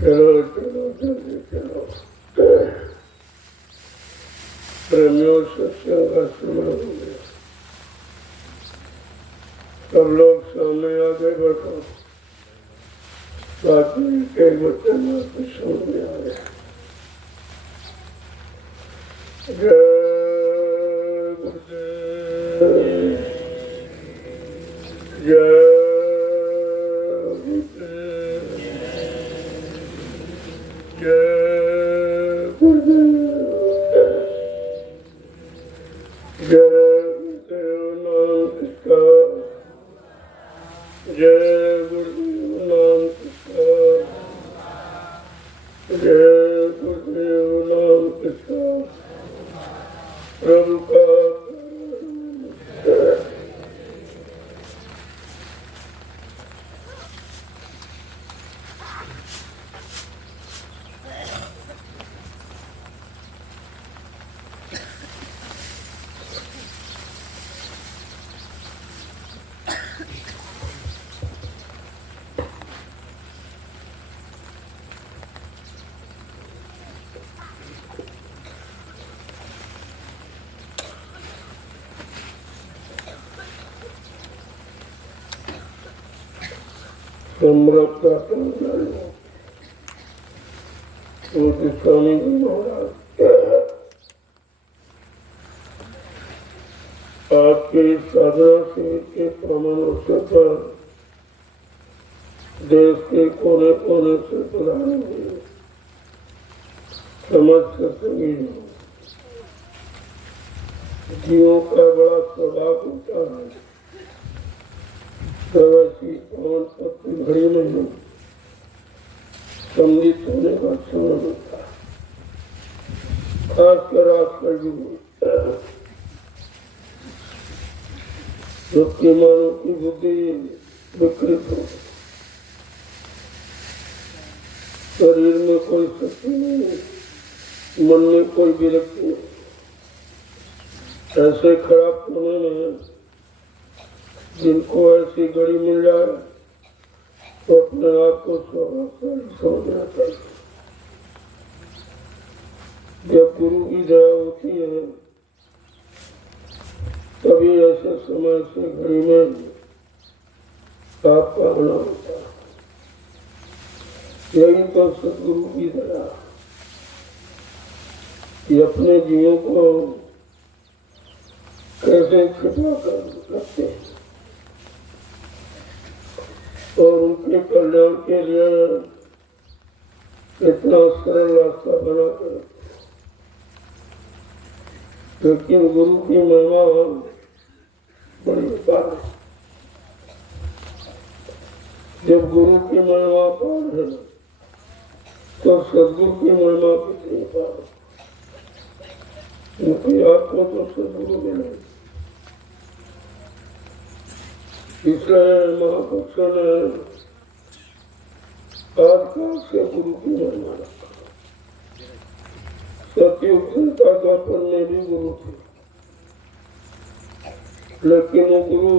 चलो चलो जल्दी चलो। प्रेमियों सत्संग का समय हो गया। सब लोग सामने आगे बढ़ो। बाकी एक वचन आपको समझ में आ गया। जय गुरुदेव, जय गुरुदेव, जय गुरुदेव, जय गुरुदेव नाम किसका, जय गुरुदेव नाम किसका, जय गुरुदेव नाम किसका, प्रभु का सम्राट का स्वामी जी महाराज आपके साधना से के प्रमाण अवसर पर देश के कोने कोने से पधारे हुए समस्त सत्संगी जीवों का बड़ा स्वभाव होता है। प्रवासी पवन पत्ती घड़ी में संगीत होने का समय होता है। खासकर आजकल सबके मानव की बुद्धि विकृत हो, शरीर में कोई शक्ति नहीं, मन में कोई विरक्ति नहीं। ऐसे खराब समय में जिनको ऐसी घड़ी मिल जाए तो अपने आप को समझना चाहिए। जब गुरु की दया होती है तभी ऐसे समय से घड़ी में आपका होना होता है। यही तो सदगुरु की दया कि अपने जीवों को कैसे छिपा कर रखते हैं और उनके कल्याण के लिए इतना सरल रास्ता बना कर। लेकिन गुरु की महिमा बड़ी अपार है। जब गुरु की महिमा अपार है तो सदगुरु की महिमा कितनी अपार है। उनकी आपको तो सदगुरु मिले। इसलिए महापुरुषों ने आजकल से गुरु की महिमा रखा। सतयुग संतापन में भी गुरु थे, लेकिन वो गुरु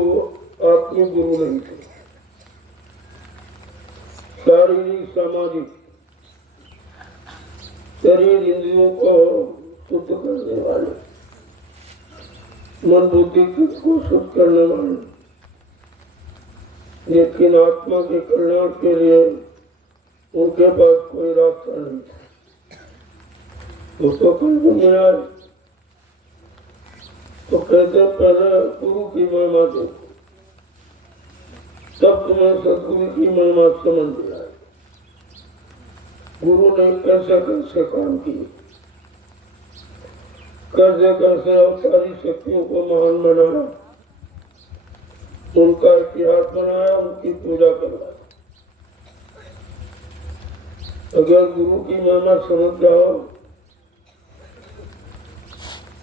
आत्मिक गुरु नहीं थे। शारीरिक सामाजिक शरीर इंद्रियों को शुद्ध करने वाले, मन बुद्धि को शुद्ध करने वाले, लेकिन आत्मा के कल्याण के लिए उनके पास कोई रास्ता नहीं था। उसको कंठ में आए तो कहते पहले गुरु की महिमा देखो, तब तुम्हें सदगुरु की महिमा समझ में आए। गुरु ने कैसे कैसे काम किए, कैसे कैसे अवतारी शक्तियों को महान बनाया, उनका इतिहास बनाया, उनकी पूजा करवाया। अगर गुरु की महिमा समझ जाओ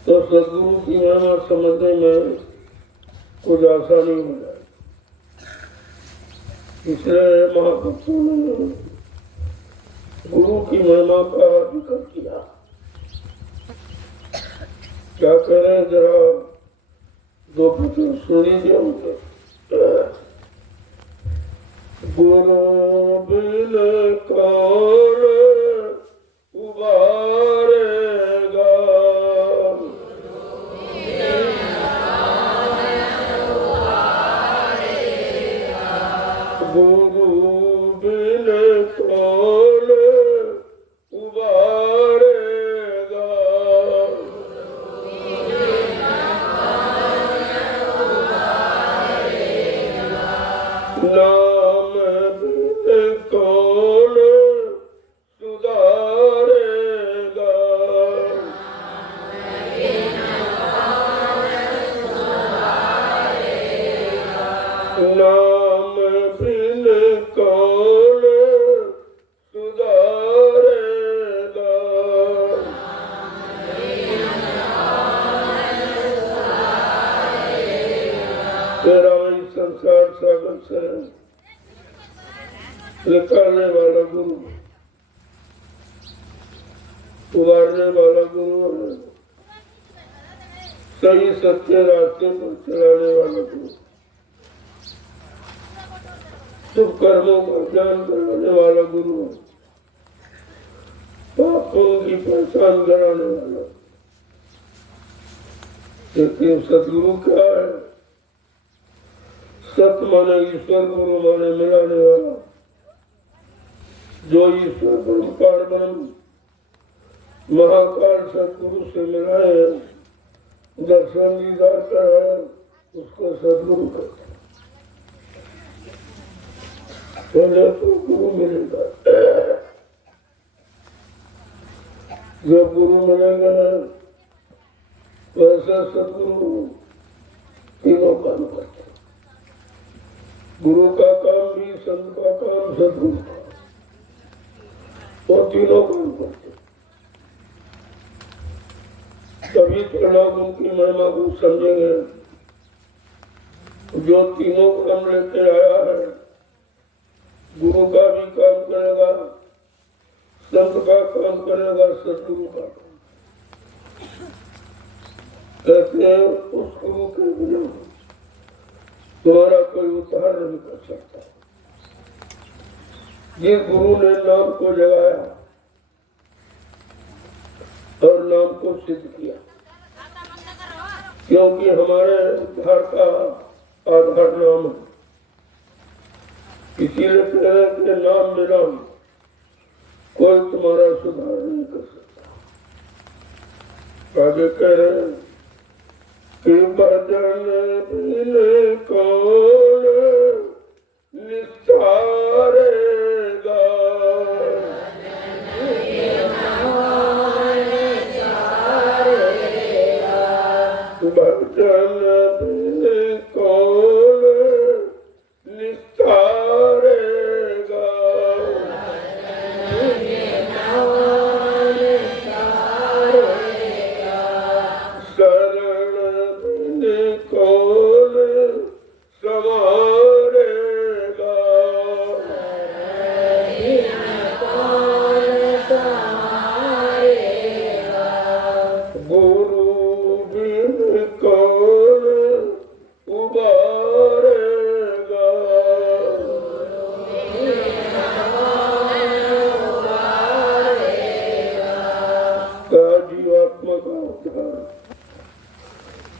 तो सदगुरु की महिमा समझने में कुछ आसानी हो जाए। इसलिए महापुरुषों ने गुरु की महिमा का जिक्र किया। क्या कह रहे हैं जरा दो वचन सुन लीजिए उनके। गुरु बिन कौन निकालने वाला गुरु, उबारने वाला गुरु है, सही सत्य रास्ते पर चलाने वाला गुरु, शुभ कर्मों का ज्ञान कराने वाला गुरु है, पापों की पहचान कराने वाला। लेकिन सतगुरु क्या है? सत माने ईश्वर, गुरु माने मिलाने वाला। जो ईश्वर ब्रह्मकार ब्रह्म महाकाल सतगुरु से मिलाए, दर्शन दीदार कराए, उसको सतगुरु कहते हैं। पहले तो गुरु मिलेगा, जब गुरु मिलेगा ना वैसा सतगुरु तीनों काम करते हैं। गुरु का काम भी, संत का काम, सतगुरु का, वो तीनों काम करते। तभी तो लोग उनकी महिमा को समझेंगे। जो तीनों काम लेके आया है, गुरु का भी काम करेगा, संत का काम करेगा, सतगुरु का काम। कहते हैं उस गुरु के बिना तुम्हारा कोई उद्धार नहीं कर सकता। जिस गुरु ने नाम को जगाया और नाम को सिद्ध किया, क्योंकि हमारे उद्धार का आधार नाम है। इसीलिए कह रहे कि नाम मेरा कोई तुम्हारा सुधार नहीं कर सकता। आगे कह रहे हैं कि भजन बिन कौन निस्तारेगा, भजन बिन कौन निस्तारेगा,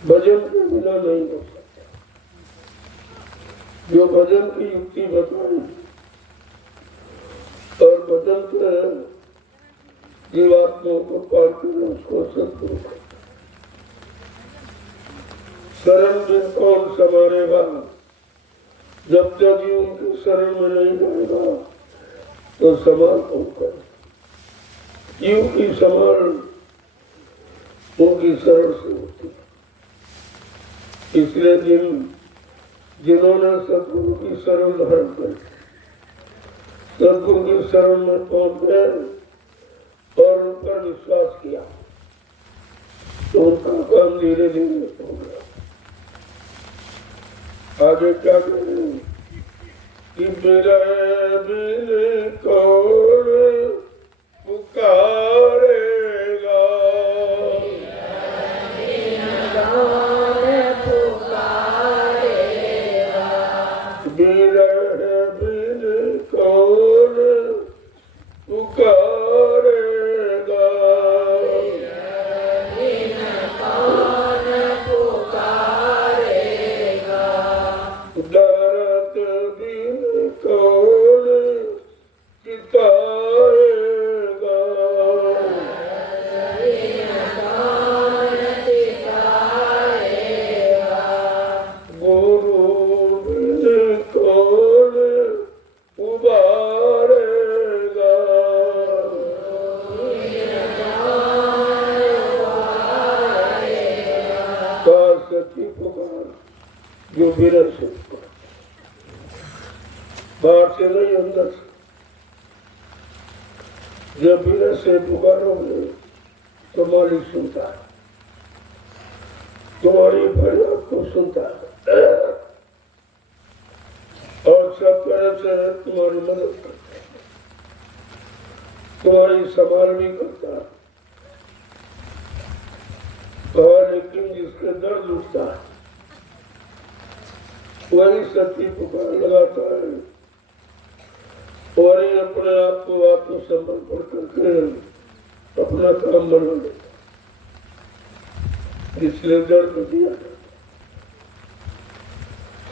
भजन के बिना नहीं हो सकता। जो भजन की युक्ति बताई और भजन के जीवात्माओं को पार कर उसको सतगुरु कहते। शरण बिन कौन संवारेगा, जब तक जीव उनकी शरण में नहीं जाएगा तो संभाल कौन करे। जीव की संभाल उनकी शरण से होती है। इसलिए जिन्होंने सतगुरु की शरण धारण कर, सतगुरु की शरण में पहुंच गए और उन पर विश्वास किया तो उनका काम धीरे धीरे हो गया। आगे क्या कह रहे हैं कि मेरा बिन कौन पुकारेगा, जो विरस है बाहर से नहीं अंदर से। जब विरस से पुकारोगे तो मालिक सुनता है, तुम्हारी फरियाद को सुनता है। और सब तरह से तुम्हारी मदद करता है, तुम्हारी संभाल भी करता है। लेकिन जिसके दर्द उठता है वही सच्ची पुकार लगाता है, वही अपने आप को आत्मसमर्पण करके अपना काम बना लेता, इसलिए दर्द दिया जाता।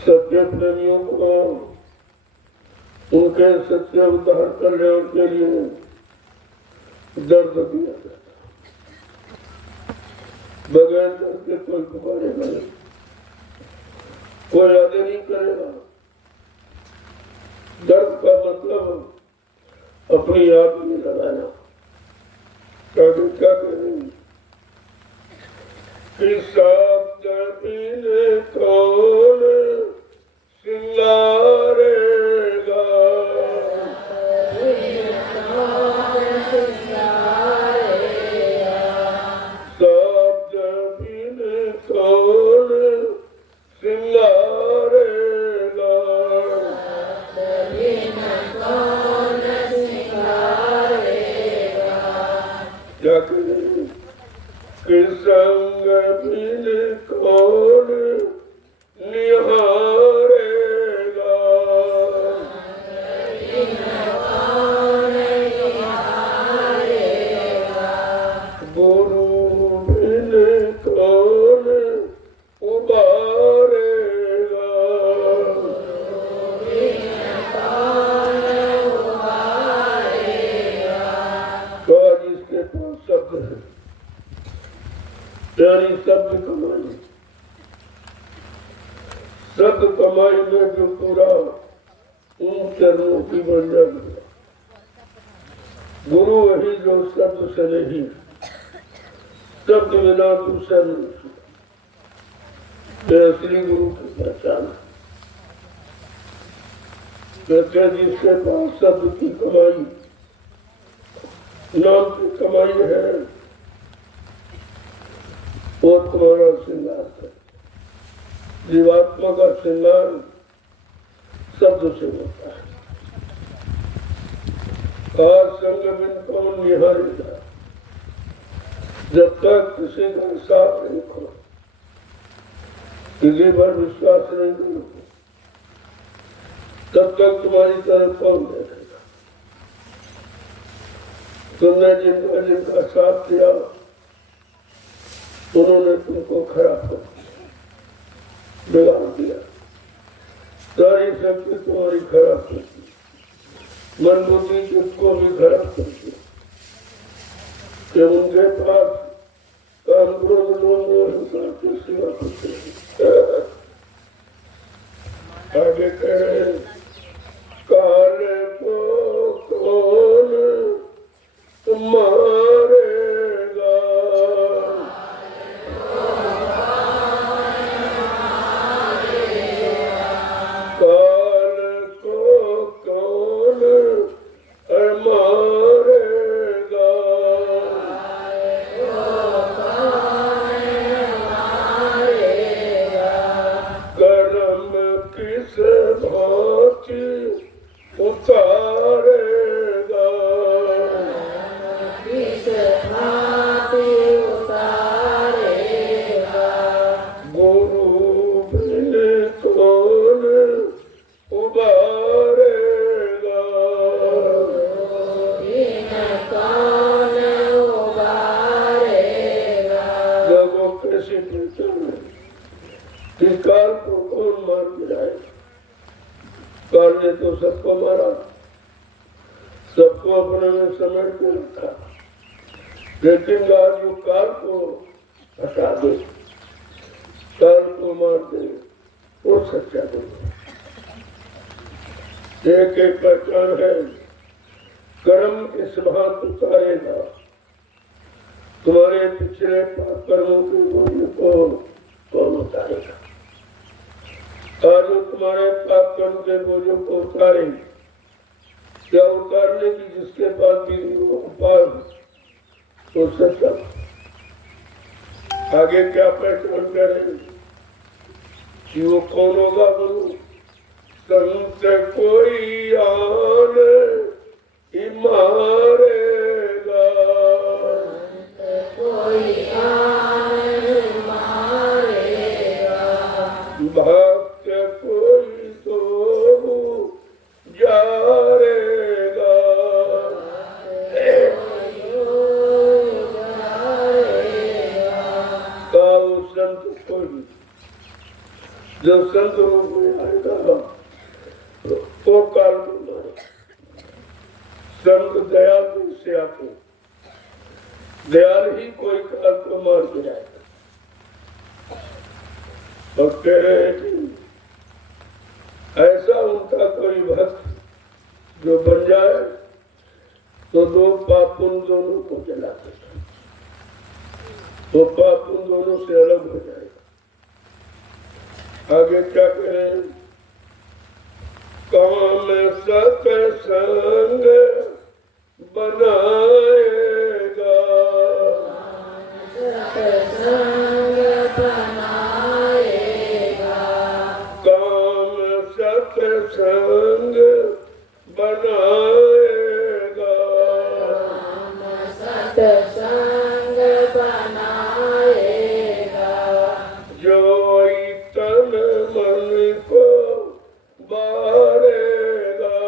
सत्य प्रेमियों को उनके सत्य उद्धार कल्याण के लिए दर्द दिया जाता, बगैर दर्द के कोई पुकारेगा नहीं, कोई आगे नहीं करेगा। दर्द का मतलब अपनी आग में लगाना। आगे क्या करेंगे कि शब्द बिन कौन सिंगारेगा, शब्द बिन कौन सिंगारेगा, क्या करें कि संग बिन कौन निहारेगा, गुरु बिन कौन उबारेगा, तो जिसके पास शब्द है यानी शब्द कमाई, शब्द कमाई में जो पूरा उन चरणों की बन जाएगा। गुरु वही जो शब्द से नहीं, शब्द बिना दूसरा नहीं, असली गुरु की पहचान। कहते जिसके पास शब्द की कमाई, नाम की कमाई है, वो तुम्हारा श्रृंगार है। जीवात्मा का श्रृंगार शब्द से होता है। कार संग बिन कौन निहारेगा, जब तक किसी का साथ नहीं करो, किसी पर विश्वास नहीं करो, तब तक तुम्हारी तरफ कौन देखेगा। तुमने जिनका साथ दिया उन्होंने तुमको खराब कर दिया, बिगाड़ दिया, सारी शक्ति तुम्हारी खराब कर दी, मन बुद्धि उसको भी खराब कर दिया। कि उनके पास काम क्रोध लोभ अहंकार की सेवा करते हैं। आगे कह रहे हैं काल को कौन मारेगा, काल को कौन मारेगा, कर्म किस भांति उतारेगा, गुरु बिन कौन उबारेगा, लोगों कैसे पहचान है कि काल को कौन मार गिराएगा। काल ने तो सबको मारा, सबको अपने में समेट के रखा, लेकिन आज वो काल को हटा दे, काल को मार दे, वो सच्चा गुरु। एक एक पहचान है, कर्म किस भांत उतारेगा, तुम्हारे पिछले पाप कर्मों के बोझ को कौन उतारेगा। आज तुम्हारे पाप कर्म के बोझों को उतारेंगे, क्या उतारने की जिसके पास भी उपाय वो सच्चा। आगे क्या पहचान करें कि वो कौन होगा गुरु, संत कोई आन ही मारेगा, कोई आन मारेगा, भक्त कोई तो जारेगा, काउ संत कोई जो संत रूप में आएगा वो काल को मारे। संत दयाल से आते, दयाल ही कोई काल को मार गिराएगा। और कह रहे हैं कि ऐसा उनका कोई भक्त जो बन जाए तो दो पाप उन दोनों को जला देगा, वो पाप उन दोनों से अलग हो जाएगा। आगे क्या करें? काम सत्संग बनाएगा, सत्संग बनाएगा, काम सत्संग बनाएगा, सत्संग बनाएगा, जो तन मन को बारेगा,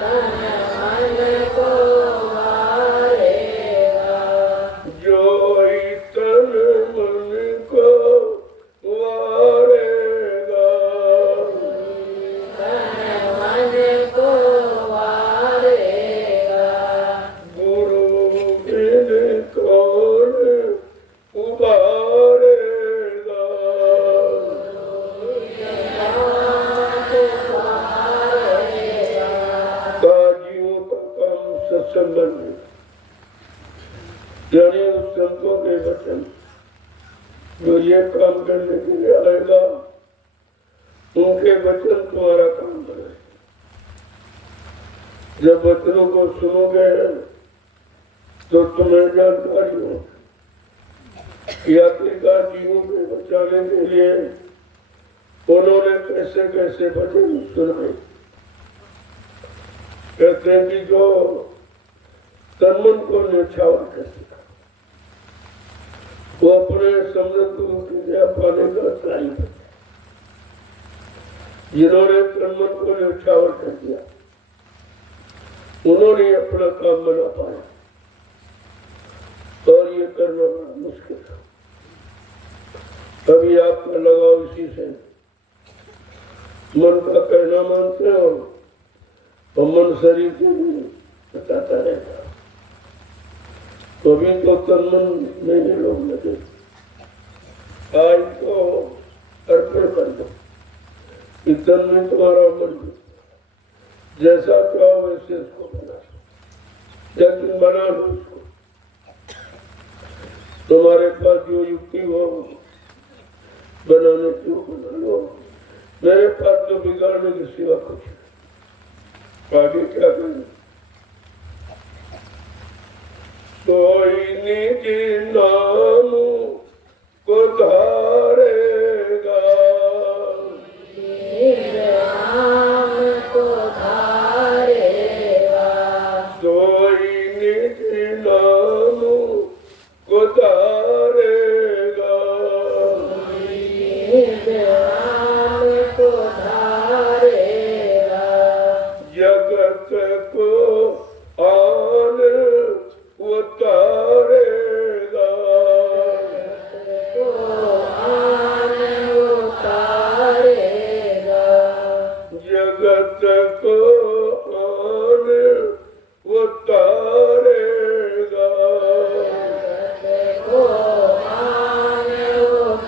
तन मन को वारेगा, जो तन मन को वारेगा, तन मन को वारेगा, गुरु बिन कौन उबारेगा, काजियों का काम सत्संग में, यानी उस संतों के वचन जो ये काम करने के लिए आएगा, उनके वचन तुम्हारा काम करे। जब वचनों को सुनोगे तो तुम्हें जानकारी हो कि आखिरकार जीवों को बचाने के लिए उन्होंने कैसे कैसे वचन सुनाए। कहते हैं कि जो तन्मन को न्यौछावर कर दिया वो अपने समृद्ध गुरु की दया पाने का ट्राई करते। जिन्होंने तन्मन को न्यौछावर कर दिया उन्होंने अपना काम बना पाया, और ये करना बड़ा मुश्किल है। अभी आपका लगाव इसी से, मन का कहना मानते हो और मन शरीर के भी बताता रहता, तो अभी तो तन मन में ही लोग लगे। आज तो अर्पण कर दो कि तन में तुम्हारा मन जैसा चाहो वैसे उसको बना दो, लेकिन बना लो उसको। तुम्हारे पास जो युक्ति हो बनाने की बना लो, मेरे पास तो बिगाड़ने की सिवा कुछ है। आगे क्या करें? कोई निज नाम को धारेगा, निज नाम को धारेगा, कोई निज नाम को धारेगा, निज नाम को धारेगा, जगत को आन उतारेगा, को आन उतारेगा, जगत को आन उतारेगा, को आन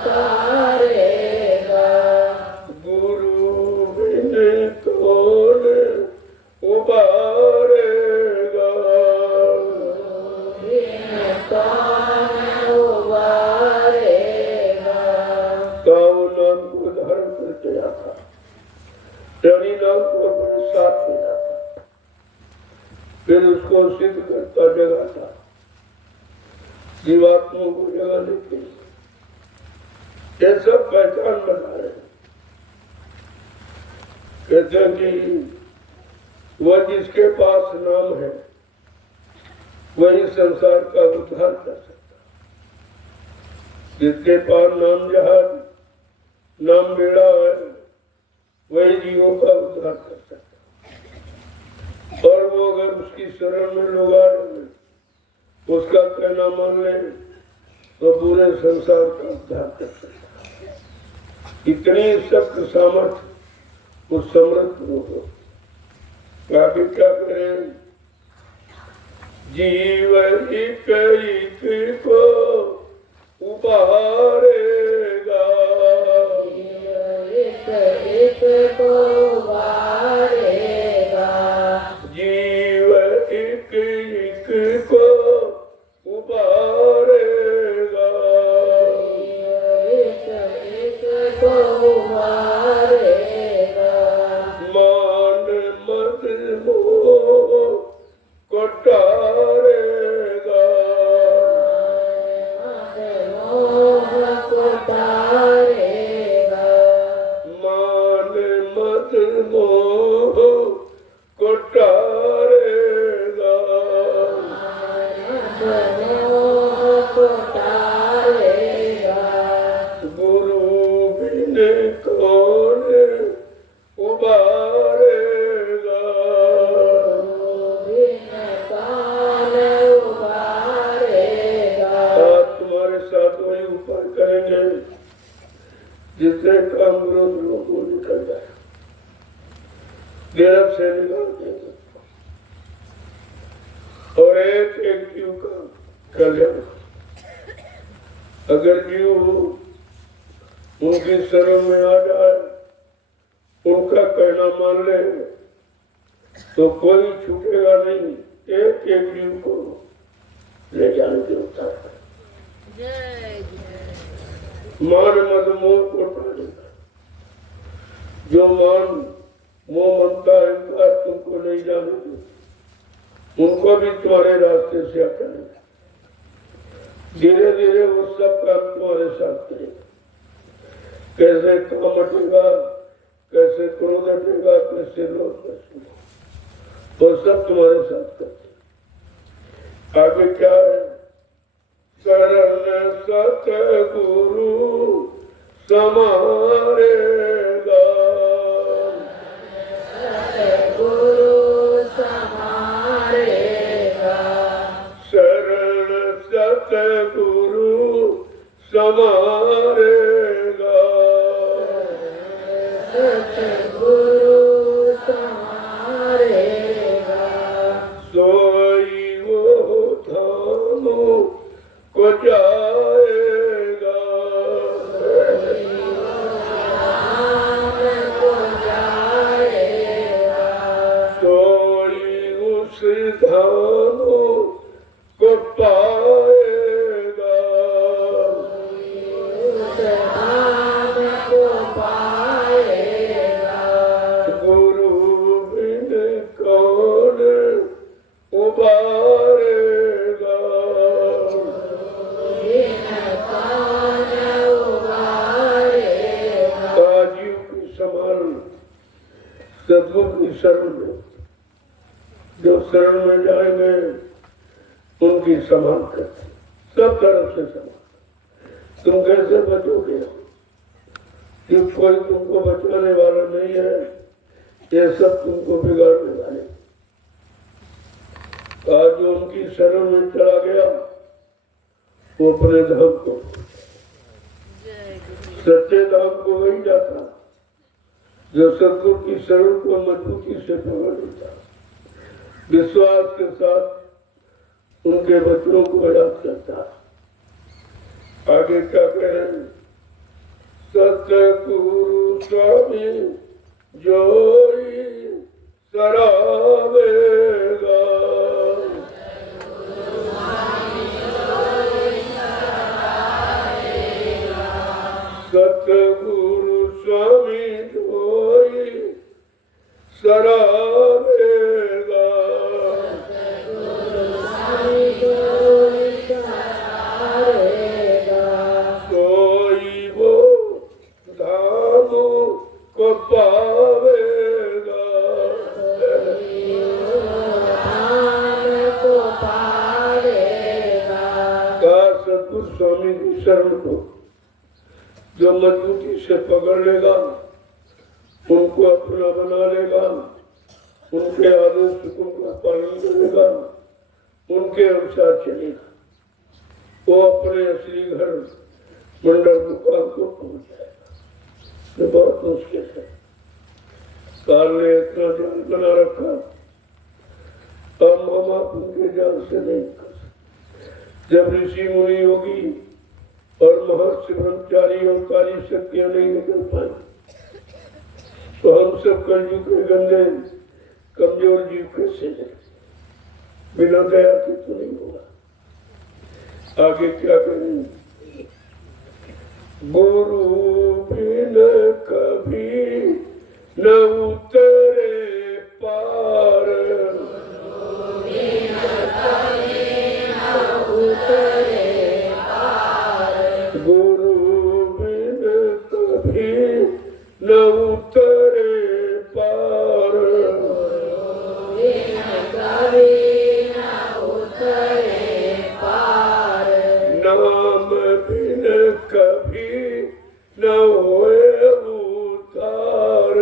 उतारेगा, गुरु बिन कौन उबारेगा, कौन उबारेगा, काऊ नाम को धारण करके आता, शनि नाम को अपने साथ में लाता, फिर उसको सिद्ध करता जगाता, जीवात्मा को जगाने के लिए। ये सब पहचान बना रहे हैं। कहते हैं कि वह जिसके पास नाम है वही संसार का उद्धार कर सकता। जिसके पास नाम जहाज नाम बेड़ा है वही जीवों का उद्धार कर सकता। और वो अगर उसकी शरण में लोग आ रहे उसका कहना मान ले तो पूरे संसार का उद्धार कर सकता। इतनी शक्ति सामर्थ्य उस समर्थ हो। आगे क्या करें? जीव एक एक को उबारेगा, एक एक को उबारेगा, जीव एक एक को उबारेगा, एक एक को उबारेगा, मान मत मोह को टारेगा, मोह को तारेगा, मान मत मोह को टारेगा, मोह को तारेगा, गुरु बिन कौन उबारेगा, बिन कान उबारेगा। आज तुम्हारे साथ वही उपाय करेंगे जिससे काम विरोध लोगों निकल जाए, गिरफ्त से निकाल देंगे और एक एक जीव का कल्याण। अगर जीव उनकी शरण में आ जाए, उनका कहना मान ले तो कोई छूटेगा नहीं। एक एक जीव को ले जाने के उतार मान मत मोह को टालेगा। जो मान मोह ममता अहंकार तुमको नहीं जानेंगे उनको भी तुम्हारे रास्ते से हटाएंगे। धीरे धीरे वो सब काम तुम्हारे साथ करेगा। कैसे काम हटेगा, कैसे क्रोध हटेगा, कैसे लोभ हटेगा, वो सब तुम्हारे साथ करते। आगे क्या है? शरण सतगुरु समारेगा, गुरु समारेगा, शरण सतगुरु समारेगा, सतगुरु समारेगा, सोई वो धाम को जाएगा, राम को जाएगा, सोई उस धाम को पाएगा, उस धाम को पाएगा, गुरु बिन कौन उबारेगा, बिन कान उबारेगा। आजीव की समान सदगुरु की शरण में जो शरण में जाएंगे उनकी समान करते सब तरफ से समान। तुम कैसे बचोगे? कि कोई तुमको बचाने वाला नहीं है, ये सब तुमको बिगाड़ने वाले। आज जो उनकी शरण में चला गया वो अपने धाम को, सच्चे धाम को वही जाता जो सतगुरु की शरण को मजबूती से पकड़ लेता, विश्वास के साथ उनके बच्चों को याद करता। आगे क्या कह रहे हैं? सतगुरु स्वामी जोई सरावेगा, सतगुरु स्वामी जोई सरावेगा, कोई वो धाम को पावेगा, स्वामी की शरण को जो मजबूती से पकड़ लेगा, उनको अपना बना लेगा, उनके आदेश हुक्म का पालन करेगा, उनके अनुसार चलेगा, वो अपने असली घर मंडल मुकाम को पहुंच जाएगा। ये बहुत मुश्किल है। काल ने इतना जाल बना रखा, हम आप उनके जाल से नहीं कर सकते। जब ऋषि मुनि योगी और महर्षि ब्रह्मचारी और कार्य शक्तियां नहीं निकल पाए, तो हम सब कलयुग के गंदे कमजोर जीव कैसे हैं? बिना दया के तो नहीं होगा। आगे क्या करेंगे? गुरु बिन कभी न उतरे पार, गुरु बिन कभी न उतरे पार, नाम बिन कभी न होए उद्धार।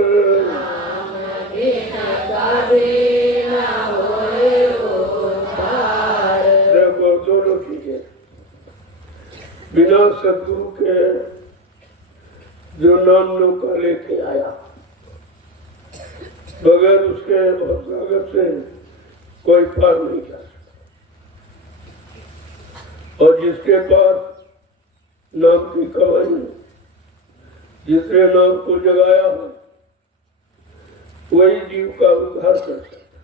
देखो दोनों चीजें, बिना सदगुरु के जो नाम नौका लेके आया, बगैर उसके भवसागर से कोई पार नहीं जा सकता। और जिसके पास नाम की कमाई, जिसने नाम को जगाया है, वही जीव का उद्धार कर सकता।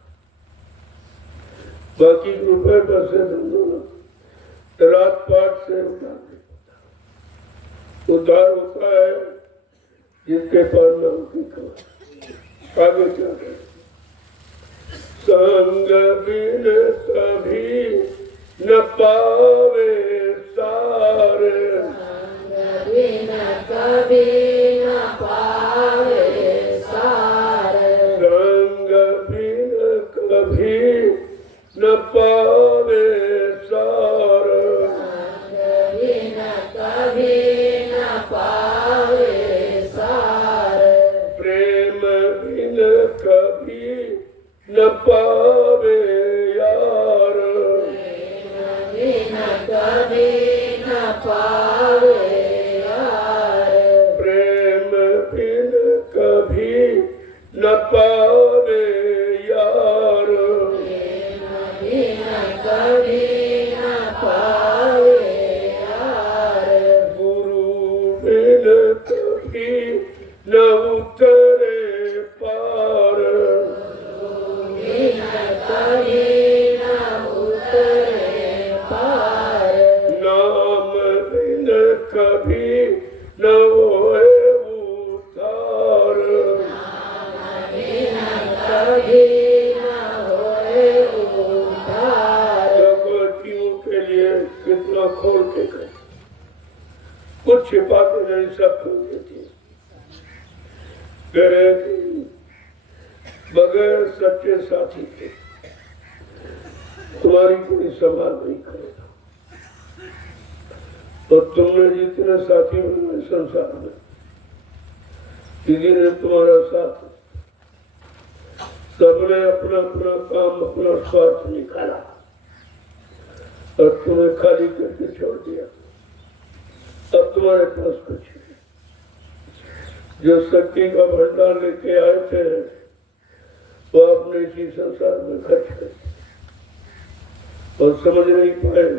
बाकी रुपए पैसे धंधों रात पाठ से उद्धार नहीं होता। उद्धार होता है जिसके पास नाम की कमाई। आगे क्या करें? संग बिन कभी न पावे सार, कभी न पावे सार, संग बिन कभी न पावे सार, कभी न पावे सार, प्रेम बिन कभी न पावे यार, कभी न पावे यार, प्रेम बिन कभी न पावे यार, कभी न पावे यार, गुरु बिन कभी न उतरे पार, कभी न उतरे पार, नाम बिन कभी न होए उद्धार। कभी न होए उद्धार। भगवतियों के लिए कितना खोल के कहे, कुछ छिपाते नहीं, सब खोल देती है। करे कि बगैर सच्चे साथी के तुम्हारी कोई संभाल नहीं करेगा। और तुमने जितने साथी बनाए संसार में, किसी ने तुम्हारा साथ, सबने अपना अपना काम, अपना स्वार्थ निकाला और तुम्हें खाली करके छोड़ दिया। अब तुम्हारे पास कुछ नहीं। जो शक्ति का भंडार लेके आए थे, वो अपने इसी संसार में खर्च कर दिया और समझ नहीं पाए।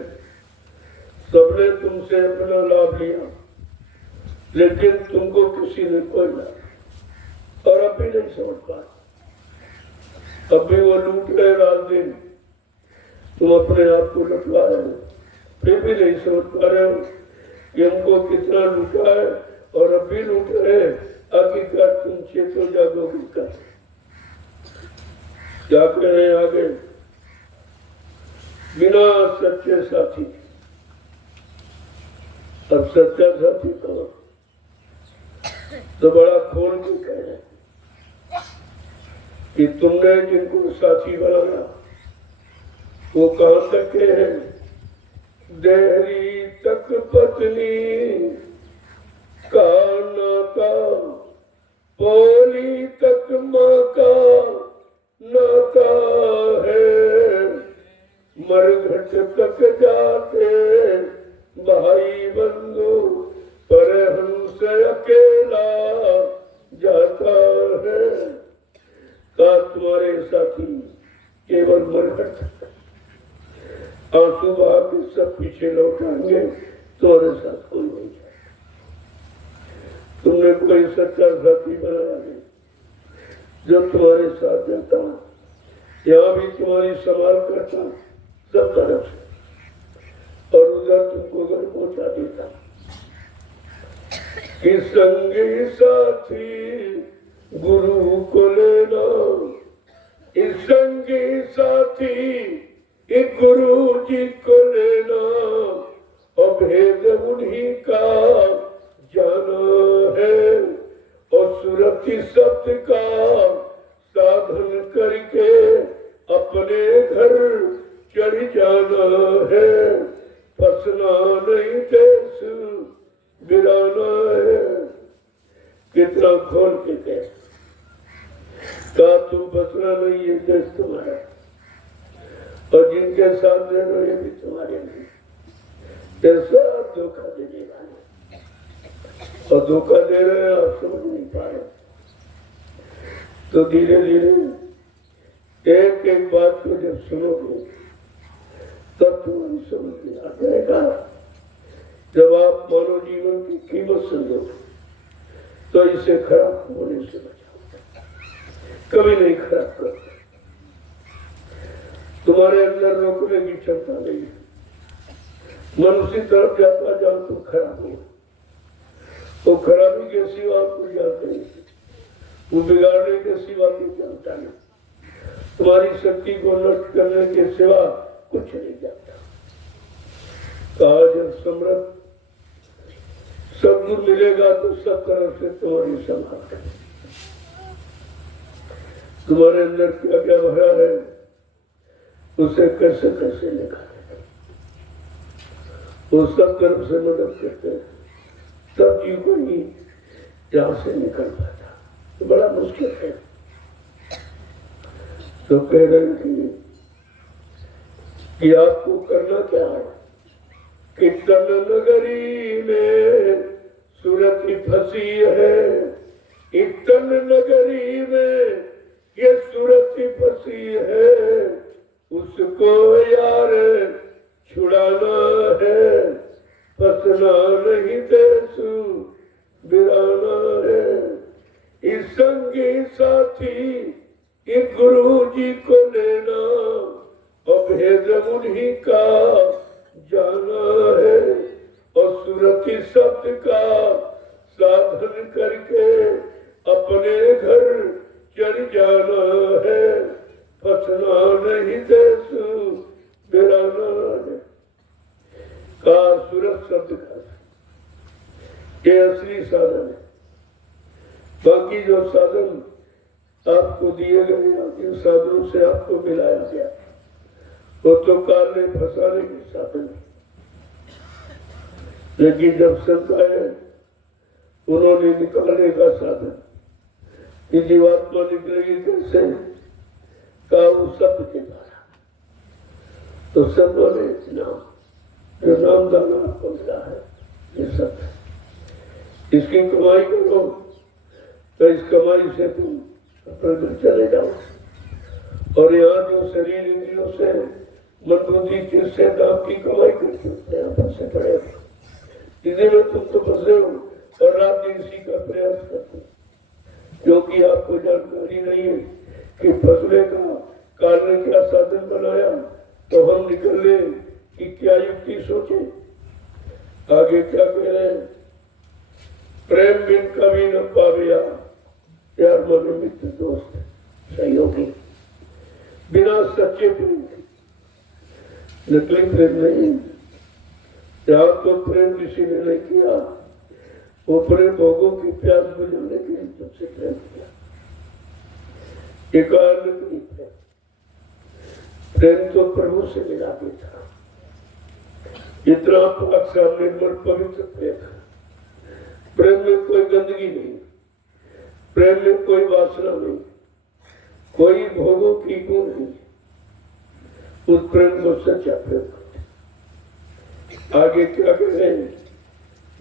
सबने तुमसे अपना लाभ लिया, लेकिन तुमको किसी ने कोई लाभ, और अब भी नहीं समझ पाए। अब भी वो लूट रहे रात दिन, तुम अपने आप को लुटवा रहे हो, फिर भी नहीं समझ पा रहे हो कि हमको कितना लूटा है, और अब भी लूट रहे। आखिरकार तुम चेतो जागोगे कब? क्या कह रहे हैं आगे? बिना सच्चे साथी। अब सच्चा साथी कौन? तो बड़ा खोल के कह रहे हैं कि तुमने जिनको साथी बनाया वो कहां तक के हैं, देहरी तक पत्नी का नाता, पोली तक माँ का नाता है। मरघट तक जाते भाई बंधु, पर हमसे अकेला जाता है। का तुम्हारे साथी केवल मरघट तक, आंसू बहा के सब पीछे लौटाएंगे, तुम्हारे साथ कोई नहीं जाए। तुमने कोई सच्चा साथी बनाया नहीं जो तुम्हारे साथ जाता, यहाँ भी तुम्हारी संभाल करता सब तरफ से, और उधर तुमको घर पहुंचा देता। कि संगी साथी गुरु को लेना, इस संगी साथी एक गुरु जी को लेना, और भेद उन्हीं का जाना है। और सुरति सत्य का साधन करके अपने घर चढ़ जाना है। फसना नहीं देश बिराना है। कितना खोल के कह, का तुम फसना नहीं, ये देश तुम्हारा, और जिनके साथ रह रहे ये भी तुम्हारे नहीं। ऐसा धोखा देने वाले, और धोखा दे रहे हैं, आप समझ नहीं पा रहे। तो धीरे धीरे एक एक बात को जब सुनोगे तब तुम्हारी समझ में आ जाएगा। जब आप मानव जीवन की कीमत समझोगे तो इसे खराब होने से बचाओगे, कभी नहीं खराब करते। तुम्हारे अंदर रोकने की क्षमता नहीं है। मन उसी तरफ जाता जाओ तो खराब हो, वो खराबी के सिवा आपको जानते नहीं, वो बिगाड़ने के सिवा नहीं जानता नहीं, तुम्हारी शक्ति को नष्ट करने के सिवा कुछ नहीं जानता। कहा जब समृद्ध सदगुरु मिलेगा तो सब तरफ से तुम्हारी संभाल करें। तुम्हारे अंदर क्या क्या भरा है उसे कैसे कैसे निकाले, वो सब तरफ से मदद करते हैं, तब जीव को ही यहाँ से निकल पाता। तो बड़ा मुश्किल है। तो कह रहे हैं कि आपको करना क्या है कि तन नगरी में सूरत फंसी है, इतन नगरी में ये सूरत फंसी है, उसको यार छुड़ाना है। फसना नहीं देसु बिराना है। इस संगी साथी इस गुरु जी को लेना, और भेद उन्हीं का जाना है। और सुरति सत्य का साधन करके अपने घर चढ़ जाना है। फसना नहीं देसु बिराना है। का सूरत शब्द का ये असली साधन है। बाकी जो साधन आपको दिए गए, इन साधनों से आपको मिलाया गया, वो तो काल में फंसाने के साधन है। लेकिन जब संत आए उन्होंने निकालने का साधन, कि जीवात्मा निकलेगी कैसे, का उस सत्य के द्वारा। तो संतों ने नाम, जो नाम दाना आपको मिला है, ये सत्य, इसकी कमाई करो, तो इस कमाई से तुम अपने घर चले जाओ। और यहाँ जो शरीर इंद्रियों से मन बुद्धि से दाम की कमाई करते हो, यहाँ फंसे पड़े हो, इसी में तुम तो फंसे हो, और रात दिन इसी का प्रयास करते हो, क्योंकि आपको जानकारी नहीं है कि फंसने का काल ने क्या साधन बनाया। तो हम निकले कि क्या युक्ति सोचे। आगे क्या कह रहे हैं, प्रेम बिन कभी न पाविया, यार मनो मित्र दोस्त सहयोगी, बिना सच्चे प्रेम के नकली प्रेम नहीं। यहाँ तो प्रेम किसी ने नहीं किया, वो प्रेम भोगों की प्यास बुझाने के लिए तुमसे प्रेम किया। एक नकली प्रेम, प्रेम तो प्रभु से मिला भी था, इतना पाक साफ निर्मल पवित्र प्रेम है। प्रेम में कोई गंदगी नहीं, प्रेम में कोई वासना नहीं, कोई भोगों की गुण नहीं। उस प्रेम को सच्चा प्रेम करते। आगे क्या कह रहे हैं?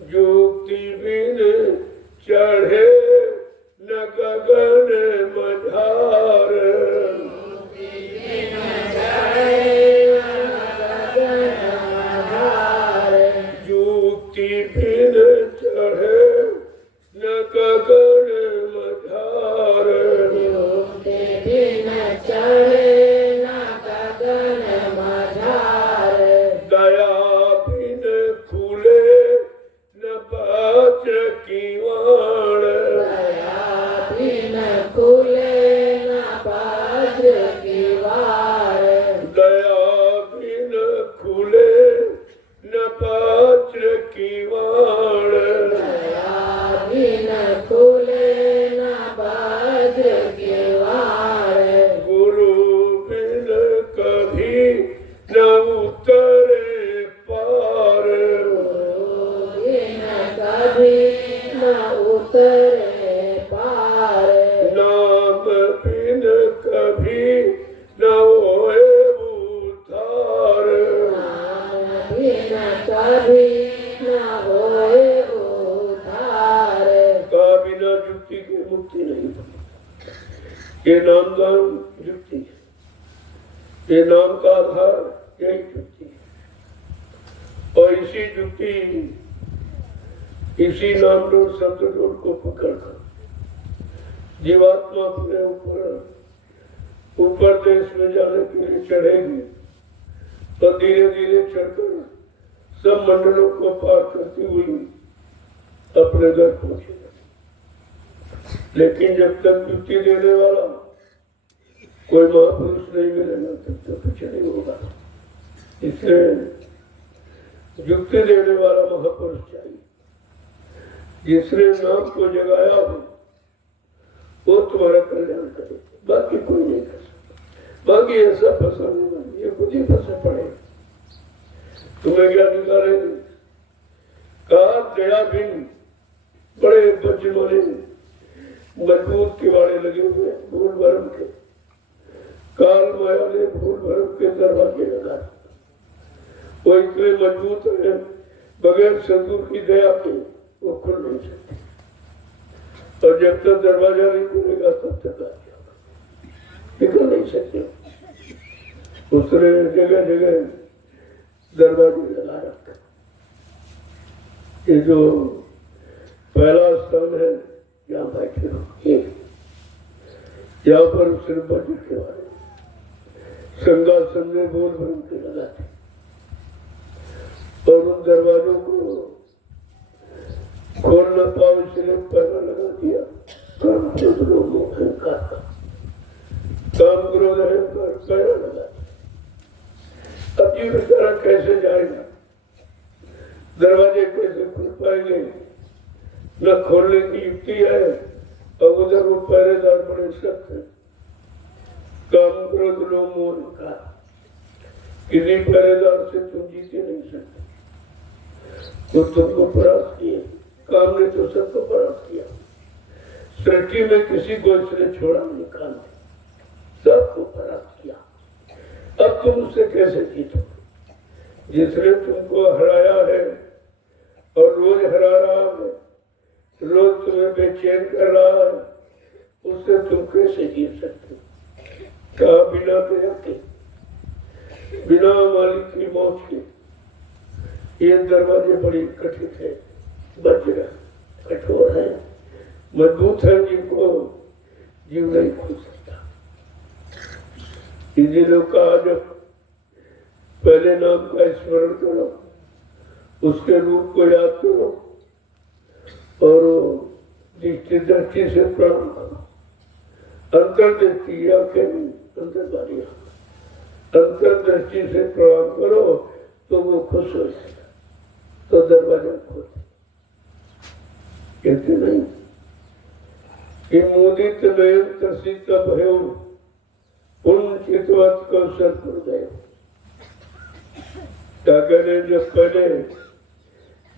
जुक्ति बिन चढ़े न गगन मझार, जुक्ति बिन चढ़े न गगन मझार, दया बिन खुले न पात्र कीवाण, दया बिन खुले न पात्र कीवाण, गुरु बिन कभी न उतरे पार, नाम बिन कभी न होए उद्धार, का बिना युक्ति की मुक्ति नहीं बनी। ये नामदान युक्ति है, ये नाम का आधार यही युक्ति है। और इसी युक्ति, इसी नाम रूप शब्द रूप को पकड़कर जीवात्मा अपने ऊपर देश में जाने के लिए चढ़ेगी तो धीरे धीरे चढ़कर सब मंडलों को पार करती हुई अपने घर पहुंचेगा। लेकिन जब तक युक्ति देने वाला कोई महापुरुष नहीं मिलेगा तब तक कुछ नहीं होगा। इसलिए युक्ति देने वाला महापुरुष चाहिए, जिसने नाम को जगाया हो वो तुम्हारा कल्याण करे, बाकी कोई नहीं कर सकता। बाकी ऐसा फंसाने वाले ये खुद ही फंसे पड़े। तुम्हें क्या निकालेंगे? कहा दया बिन बड़े बचनों मजबूत किवाड़े लगे हुए भूल भरम के, काल माया ने भूल भरम के दरवाजे लगा, वो इतने मजबूत है बगैर सदगुरु की दया के वो खुल नहीं सकते। और जब तक दरवाजा नहीं खुलेगा तब तक आ जाएगा, निकल नहीं सकते। उसने जगह जगह दरवाजे लगा रखा। ये जो पहला स्थान है यहाँ बैठे हो, यहाँ पर सिर्फ बजट के बारे संगासन में बोल भरम के लगाते और उन दरवाजों को खोल न पाओ इसलिए पहला लगा दिया काम क्रोध लोग अहंकार का, काम क्रोध अहंकार पहला लगा दिया। अब ये बेचारा कैसे जाएगा? दरवाजे कैसे खुल पाएंगे? न खोलने की युक्ति है और उधर वो पहरेदार बड़े सख्त है। काम क्रोध लोग मोह का, किसी पहरेदार से तुम जीते नहीं सकते। तो तुमको परास्त किए, काम ने तो सबको परास्त किया। सृष्टि में किसी को इसने छोड़ा नहीं, काम ने सबको परास्त किया। अब तुम उससे कैसे जीतो? जिसने तुमको हराया है और रोज हरा रहा है, रोज तुम्हें बेचैन कर रहा है, उससे तुम कैसे जीत सकते? कहा बिना दया के, बिना मालिक की मौत के ये दरवाजे बड़ी कठिन है, वज्र कठोर है, मजबूत है, जिनको जीव नहीं खोल सकता। इसी लोग का जब पहले नाम का स्मरण करो, उसके रूप को याद करो और दृष्टि से प्रणाम करो। अंतर्दृष्टि आंखें नहीं, अंतर्वाणी अंतर्दृष्टि से प्रणाम करो तो वो खुश हो जाएगा, तो दरवाजा खोल। कहते नहीं कि मुदित नयन त्रसित भयो पुण्य चितवत कौशल पर गए। क्या कहते हैं, जब पहले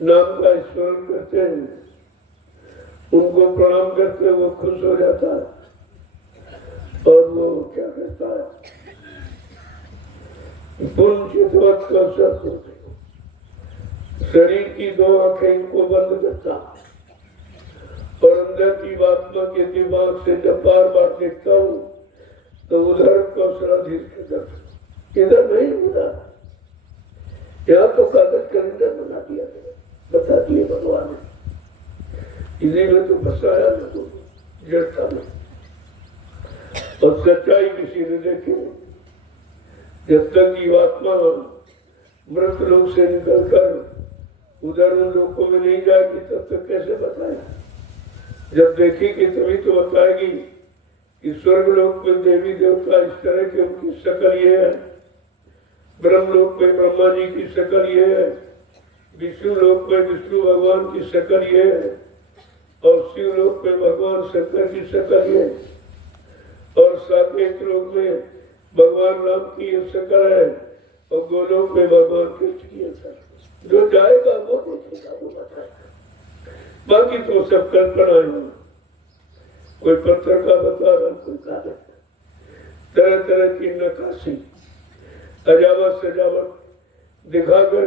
नाम का स्मरण करते हैं, उनको प्रणाम करते वो खुश हो जाता है और वो क्या कहता है, पुंजितवत का सब होते, शरीर की दो आंखें इनको बंद करता और अंदर की आत्मा के दिमाग से जब बार बार देखता हूँ तो उधर कौशलाधीर के दर्शन, इधर नहीं उधर, यहाँ तो कागज कैलेंडर बना दिया गया, बता दिए भगवान ने, इसी में तो फंसाया ना तो जड़ता में, और सच्चाई किसी ने देखी नहीं। जब तक जीवात्मा मृत लोक से निकलकर उधर उन लोगों में नहीं जाएगी तब तक कैसे बताएगी? जब देखेगी तभी तो बताएगी कि स्वर्ग लोक में देवी देवता इस तरह के उनकी शक्ल ये है, ब्रह्म लोक में ब्रह्मा जी की शक्ल ये है, विष्णु लोक में विष्णु भगवान की शक्ल ये है, और शिव लोक में भगवान शंकर की शक्ल ये है, और साकेत लोक में भगवान राम की ये शक्ल है, और गोलोक में भगवान कृष्ण की शक्ल। जो जाएगा वो देखेगा, वो बताएगा, बाकी तो सब कल्पना है। कोई पत्थर का बता रहा, कोई कागज, तरह तरह की नक्काशी अजावट सजावट दिखाकर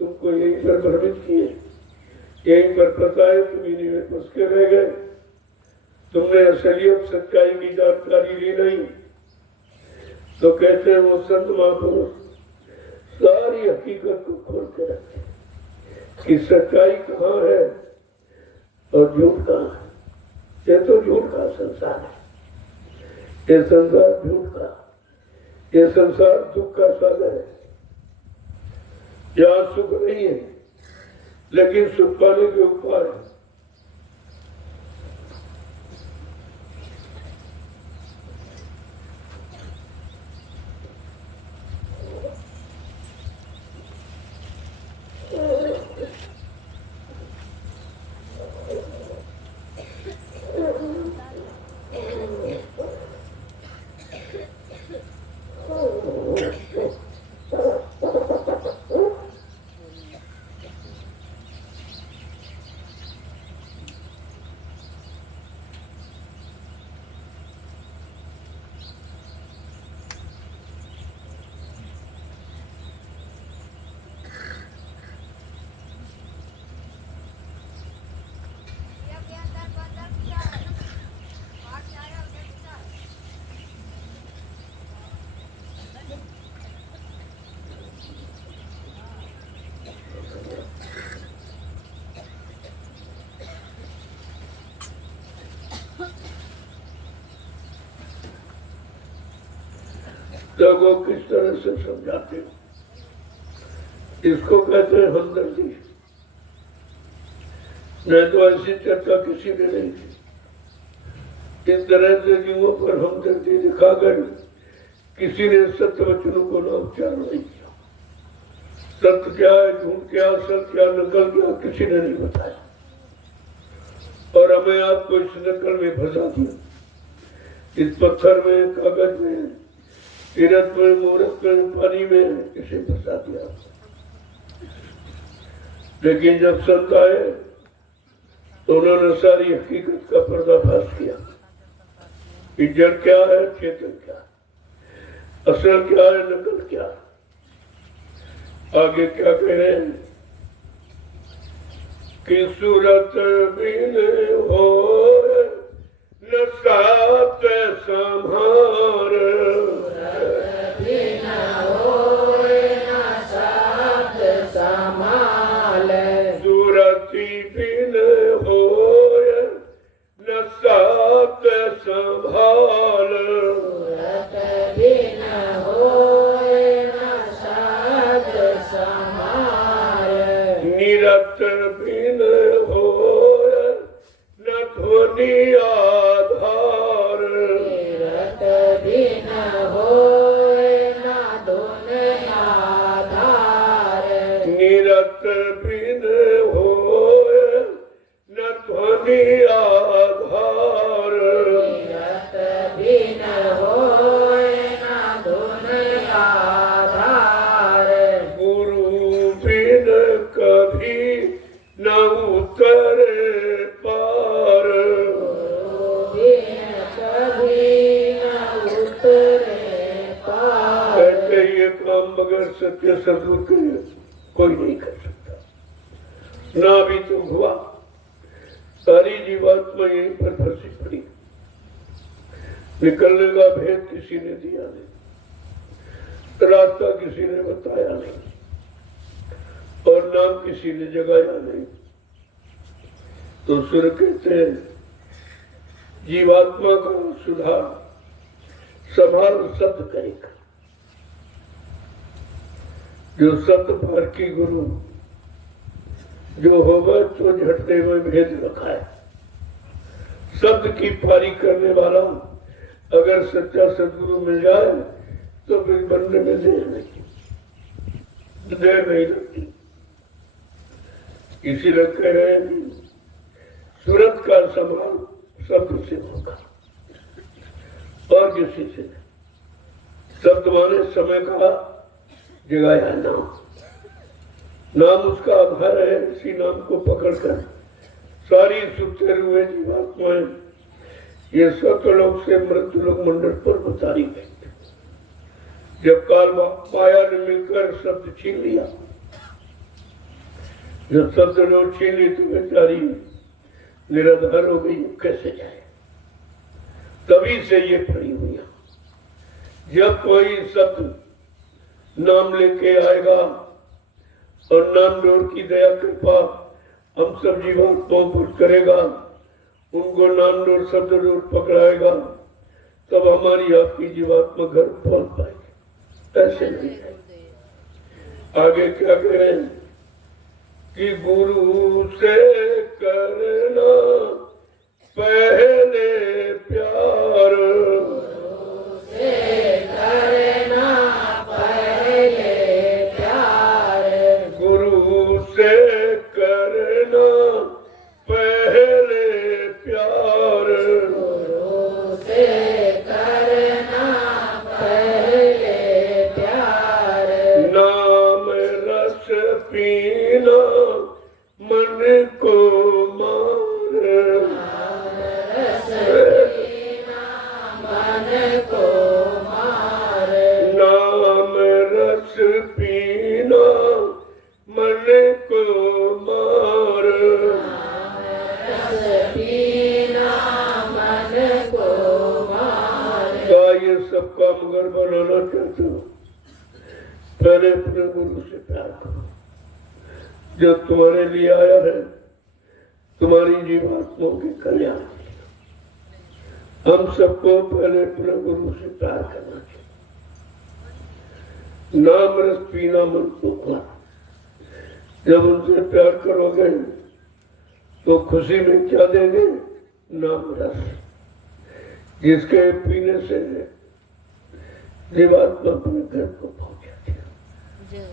तुमको यहीं पर भ्रमित किए, यहीं पर पता है तुम इन्हीं में फंस के रह गए, तुमने असलियत सच्चाई की जानकारी ली नहीं। तो कहते हैं वो संत महापुरुष सारी हकीकत को खोल के रखते कि सच्चाई कहाँ है और झूठ कहाँ है। ये तो झूठ का संसार है, ये संसार झूठ का, ये संसार दुख का साधन है। यहाँ सुख नहीं है, लेकिन सुख पाने के उपाय है। लोगों किस तरह से समझाते हो, इसको कहते हैं हमदर्दी। नहीं तो ऐसी चर्चा किसी ने नहीं की। इस तरह से जीवों पर हमदर्दी दिखाकर किसी ने सत्य वचनों को ना उच्चारण नहीं किया। सत्य क्या है, झूठ क्या, सत्य क्या, नकल क्या, किसी ने नहीं बताया, और हमें आपको इस नकल में फंसा दिया, इस पत्थर में, कागज में, तीरथ में, मुहूर्त में, पानी में, इसे फंसा दिया। लेकिन जब संत आए तो उन्होंने सारी हकीकत का पर्दाफाश किया कि जड़ क्या है, चेतन क्या, असल क्या है, नकल क्या। आगे क्या कह रहे हैं कि सूरत बिन हो न साथ संहार, सूरती बिन हो न साथ संभाल, निरत बिन हो न ध्वनि आधार, निरत बिन हो न ध्वनि आधार, निरत बिन हो न ध्वनि आधार, निरत बिन हो न ध्वनि आधार, गुरु काम बगैर सत्य सदगुरु के कोई नहीं कर सकता, ना भी तो हुआ। सारी जीवात्मा यहीं पर फंसी पड़ी, निकलने का भेद किसी ने दिया नहीं, रास्ता किसी ने बताया नहीं, और नाम किसी ने जगाया नहीं। तो सुर कहते हैं जीवात्मा का सुधार संभाल सत्य करेगा। जो सत्य पार की गुरु जो होगा तो झटते में भेद रखा है। सत्य की पारी करने वाला अगर सच्चा सदगुरु मिल जाए तो फिर बनने में देर नहीं लगती। इसीलिए कह रहे हैं सूरत का संभाल शब्द से होगा और किसी से। शब्द माने समय का जगाया नाम, नाम उसका आधार है। इसी नाम को पकड़कर सारी सुखते हुए जीवात्माएं ये सतलोक से मृत्युलोक मंडल पर उतारी गई। जब काल माया ने मिलकर शब्द छीन लिया, जब शब्द लोग छीन ली तो बेचारी निराधार हो गई, कैसे जाए। तभी से ये पड़ी हुई। जब कोई शब्द नाम लेके आएगा और नाम डोर की दया कृपा हम सब जीवात्माओं पर करेगा, उनको नाम डोर शब्द डोर पकड़ाएगा, तब हमारी आपकी जीवात्मा घर पहुंच पाएगी। ऐसे नहीं है। आगे क्या कह रहे हैं कि गुरु से करना पहले प्यार, गुरु से करना पहले प्यार, गुरु से करना पहले प्यार, गुरु से करना पहले प्यार, नाम रस पीना मन को मार, रस पीना मन को मार, नाम रस पीना मन को मार, रस पीना मन को मार। क्या ये सब काम घर बनाना चाहते हो? पहले अपने गुरु से प्यार करो जो तुम्हारे लिए आया है, तुम्हारी जीवात्माओं के कल्याण के लिए। हम सबको पहले अपने गुरु से प्यार करना चाहिए। नाम रस पीना मन को खुला। जब उनसे प्यार करोगे तो खुशी में क्या देंगे? नाम रस, जिसके पीने से जीवात्मा अपने घर को पहुंच जाती है।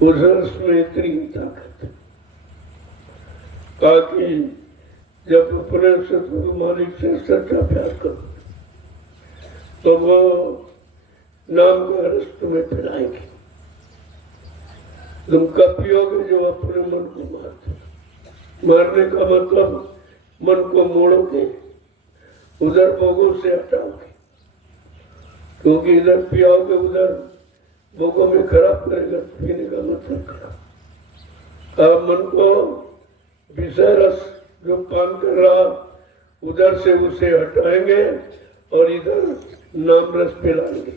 उस रस में इतनी ताकत है ताकि जब अपने सतगुरु मालिक से सच्चा प्यार करो तो वो नाम का रस तुम्हें पिलाएंगे। तुम कब पियोगे? जो अपने मन को मारते। मारने का मतलब मन को मोड़ोगे, उधर भोगों से हटाओगे, क्योंकि इधर पियाओगे उधर भोगों में खराब करेगा। पीने का मतलब खराब। आप मन को विषय रस जो पान कर रहा उधर से उसे हटाएंगे और इधर नाम रस पिलाएंगे,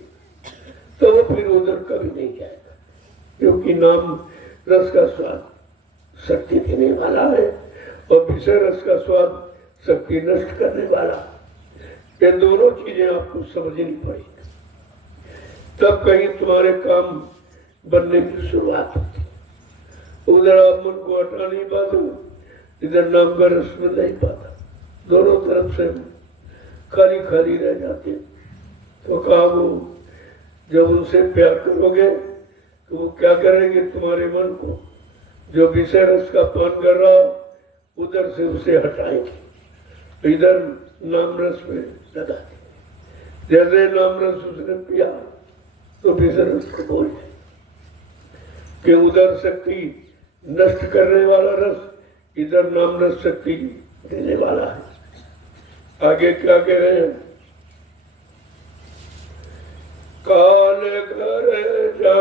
तो वो फिर उधर कभी नहीं जाएगा, क्योंकि नाम रस का स्वाद शक्ति देने वाला है और विषय रस का स्वाद शक्ति नष्ट करने वाला। ये दोनों चीजें आपको समझनी पड़ेगी, तब कहीं तुम्हारे काम बनने की शुरुआत होती। उधर आप मन को हटा नहीं पाते, इधर नाम का रस मिल नहीं पाता, दोनों तरफ से खाली खाली रह जाते। तो कहा वो जब उनसे प्यार करोगे तो वो क्या करेंगे? तुम्हारे मन को जो विषय रस का पान कर रहा उधर से उसे हटाएंगे, इधर नाम रस में लगा देंगे। जैसे नाम रस उसने पिया तो विषय रस को बोल कि उधर शक्ति नष्ट करने वाला रस, इधर नाम रस शक्ति देने वाला है। आगे क्या कह रहे हैं? काल घर जा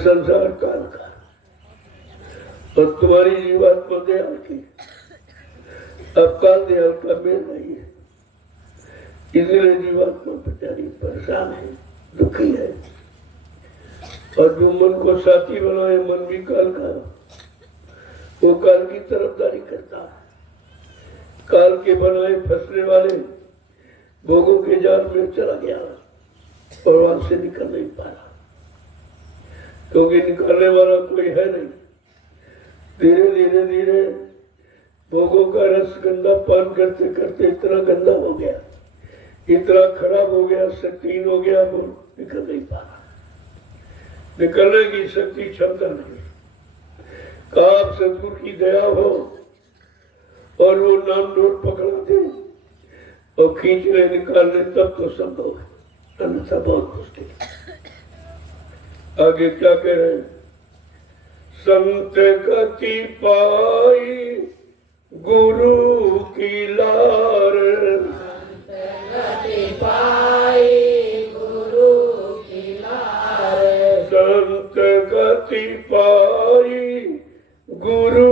संसार काल का और तुम्हारी जीवात्मा दयाल की। अब काल दयाल का मेल नहीं है, इसलिए जीवात्मा बेचारी परेशान है, दुखी है। और जो मन को साथी बनाए, मन भी काल का, वो काल की तरफदारी करता है। काल के बनाए फंसने वाले भोगों के जाल में चला गया और वहां से निकल नहीं पा रहा, क्योंकि निकालने वाला कोई है नहीं। धीरे धीरे धीरे भोगों का रस गंदा पान करते करते इतना गंदा हो गया, इतना खराब हो गया, शक्तिहीन हो गया, वो निकल नहीं पा रहा। निकलने की शक्ति क्षमता नहीं। कहा आप सदगुरु की दया हो और वो नाम डोर पकड़ा दे और खींच ले निकाल ले, तब तो संभव है, अन्यथा बहुत मुश्किल। आगे क्या कह रहे हैं? संत गति पाई गुरु की लार, संत गति पाई गुरु की लार, संत गति पाई गुरु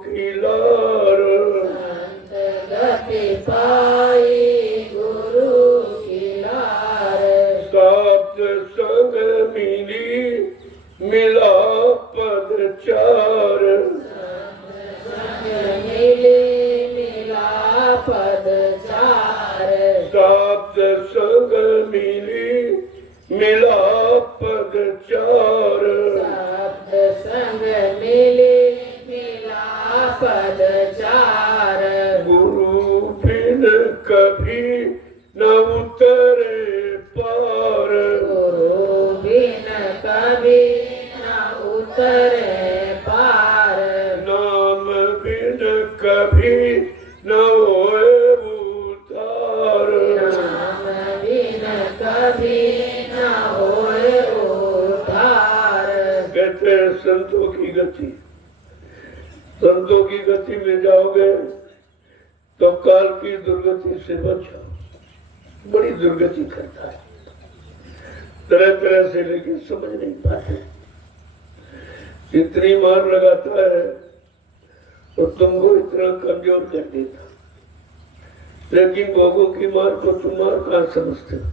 की लार, संत गति पाई गुरु की लार, सात संग मिली मिला पद चार, संग मिली मिला पद चार, सात संग मिली मिला पद चार, सप्त संग मिली मिला पद चार, गुरु बिन कभी न उतरे पार, गुरु बिन कभी न उतरे पार, नाम बिन कभी न होए उतार, नाम बिन कभी न होए उद्धार। कहते हैं संतों की गति, संतों की गति में जाओगे तो काल की दुर्गति से बच जाओ। बड़ी दुर्गति करता है, तरह तरह से, लेकिन समझ नहीं पाते। इतनी मार लगाता है तो तुमको इतना कमजोर कर देता, लेकिन भोगों की मार को तुम मार कहाँ समझते हो?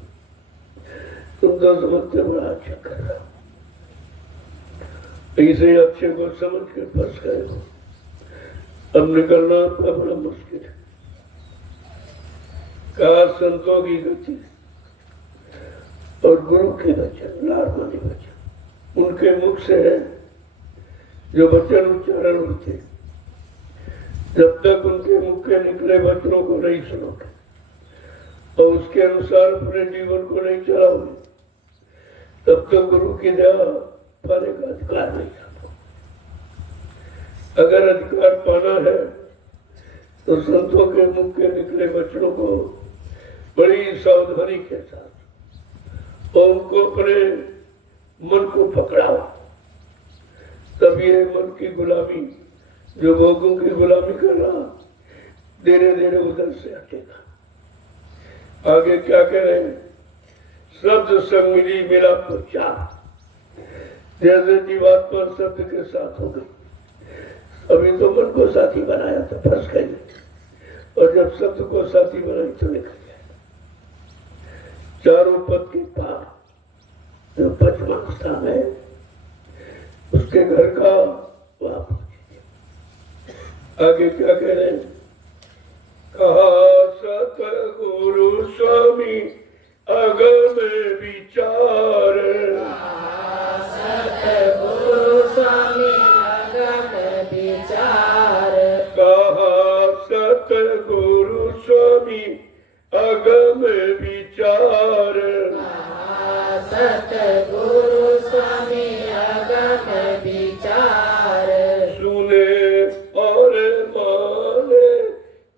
तुम तो समझते बड़ा अच्छा कर रहा हो, इसे अच्छे को समझ के फंस गए हो। अब निकलना आपका बड़ा मुश्किल है। कहा संतों की गति और गुरु के वचन, लार माने वचन, उनके मुख से है जो वचन उच्चारण होते। जब तक उनके मुख के निकले वचनों को नहीं सुनोगे और उसके अनुसार अपने जीवन को नहीं चलाओगे, तब तक गुरु की दया पाने का अधिकार नहीं आपको। अगर अधिकार पाना है तो संतों के मुख के निकले वचनों को बड़ी सावधानी के साथ और उनको अपने मन को पकड़ाओ, तब ये मन की गुलामी, जो भोगों की गुलामी कर रहा, धीरे धीरे उधर से हटेगा। आगे क्या कह रहे हैं? शब्द संग मिली मिला प्रचार, जैसे जीवात्मा शब्द के साथ हो गई। अभी तो मन को साथी बनाया तो फंस गई, और जब शब्द को साथी बनाई तो निकल गया। चारों पद के पार जो पचमा स्थान है, उसके घर का वहां पहुंचे। आगे क्या कह रहे हैं? कहा सतगुरु स्वामी अगम विचार, सतगुरु स्वामी अगम विचार, कहा सतगुरु स्वामी अगम विचार, सतगुरु स्वामी अगम विचार, सुने और माने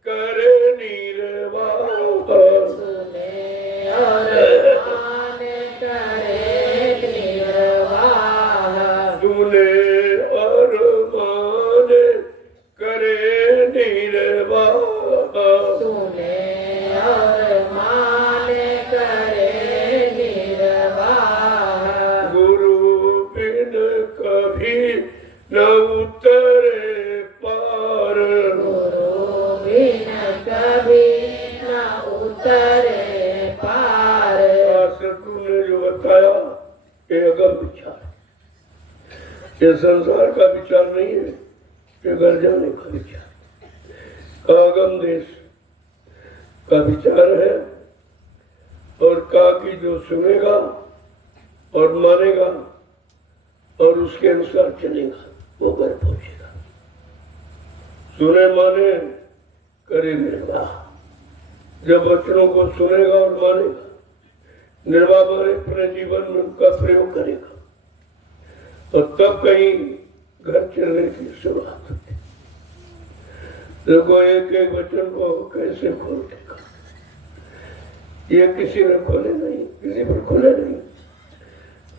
करे निर्वाह, सुने और मान करे निर्वाह, उतरे पार। गुरु बिन कभी न उतरे पार। सतगुरु ने जो बताया ये अगम विचार है, ये संसार का विचार नहीं है, ये घर जाने का विचार, आगम देश का विचार है। और कहा कि जो सुनेगा और मानेगा और उसके अनुसार चलेगा वो घर पहुंचेगा। सुने माने करे निर्वाह। जब वचनों को सुनेगा और मानेगा, निर्वाह माने अपने जीवन में उनका प्रयोग करेगा, और तब कहीं घर चलने की शुरुआत होती। देखो एक एक वचन को कैसे खोल देगा, ये किसी ने खोले नहीं, किसी पर खोले नहीं,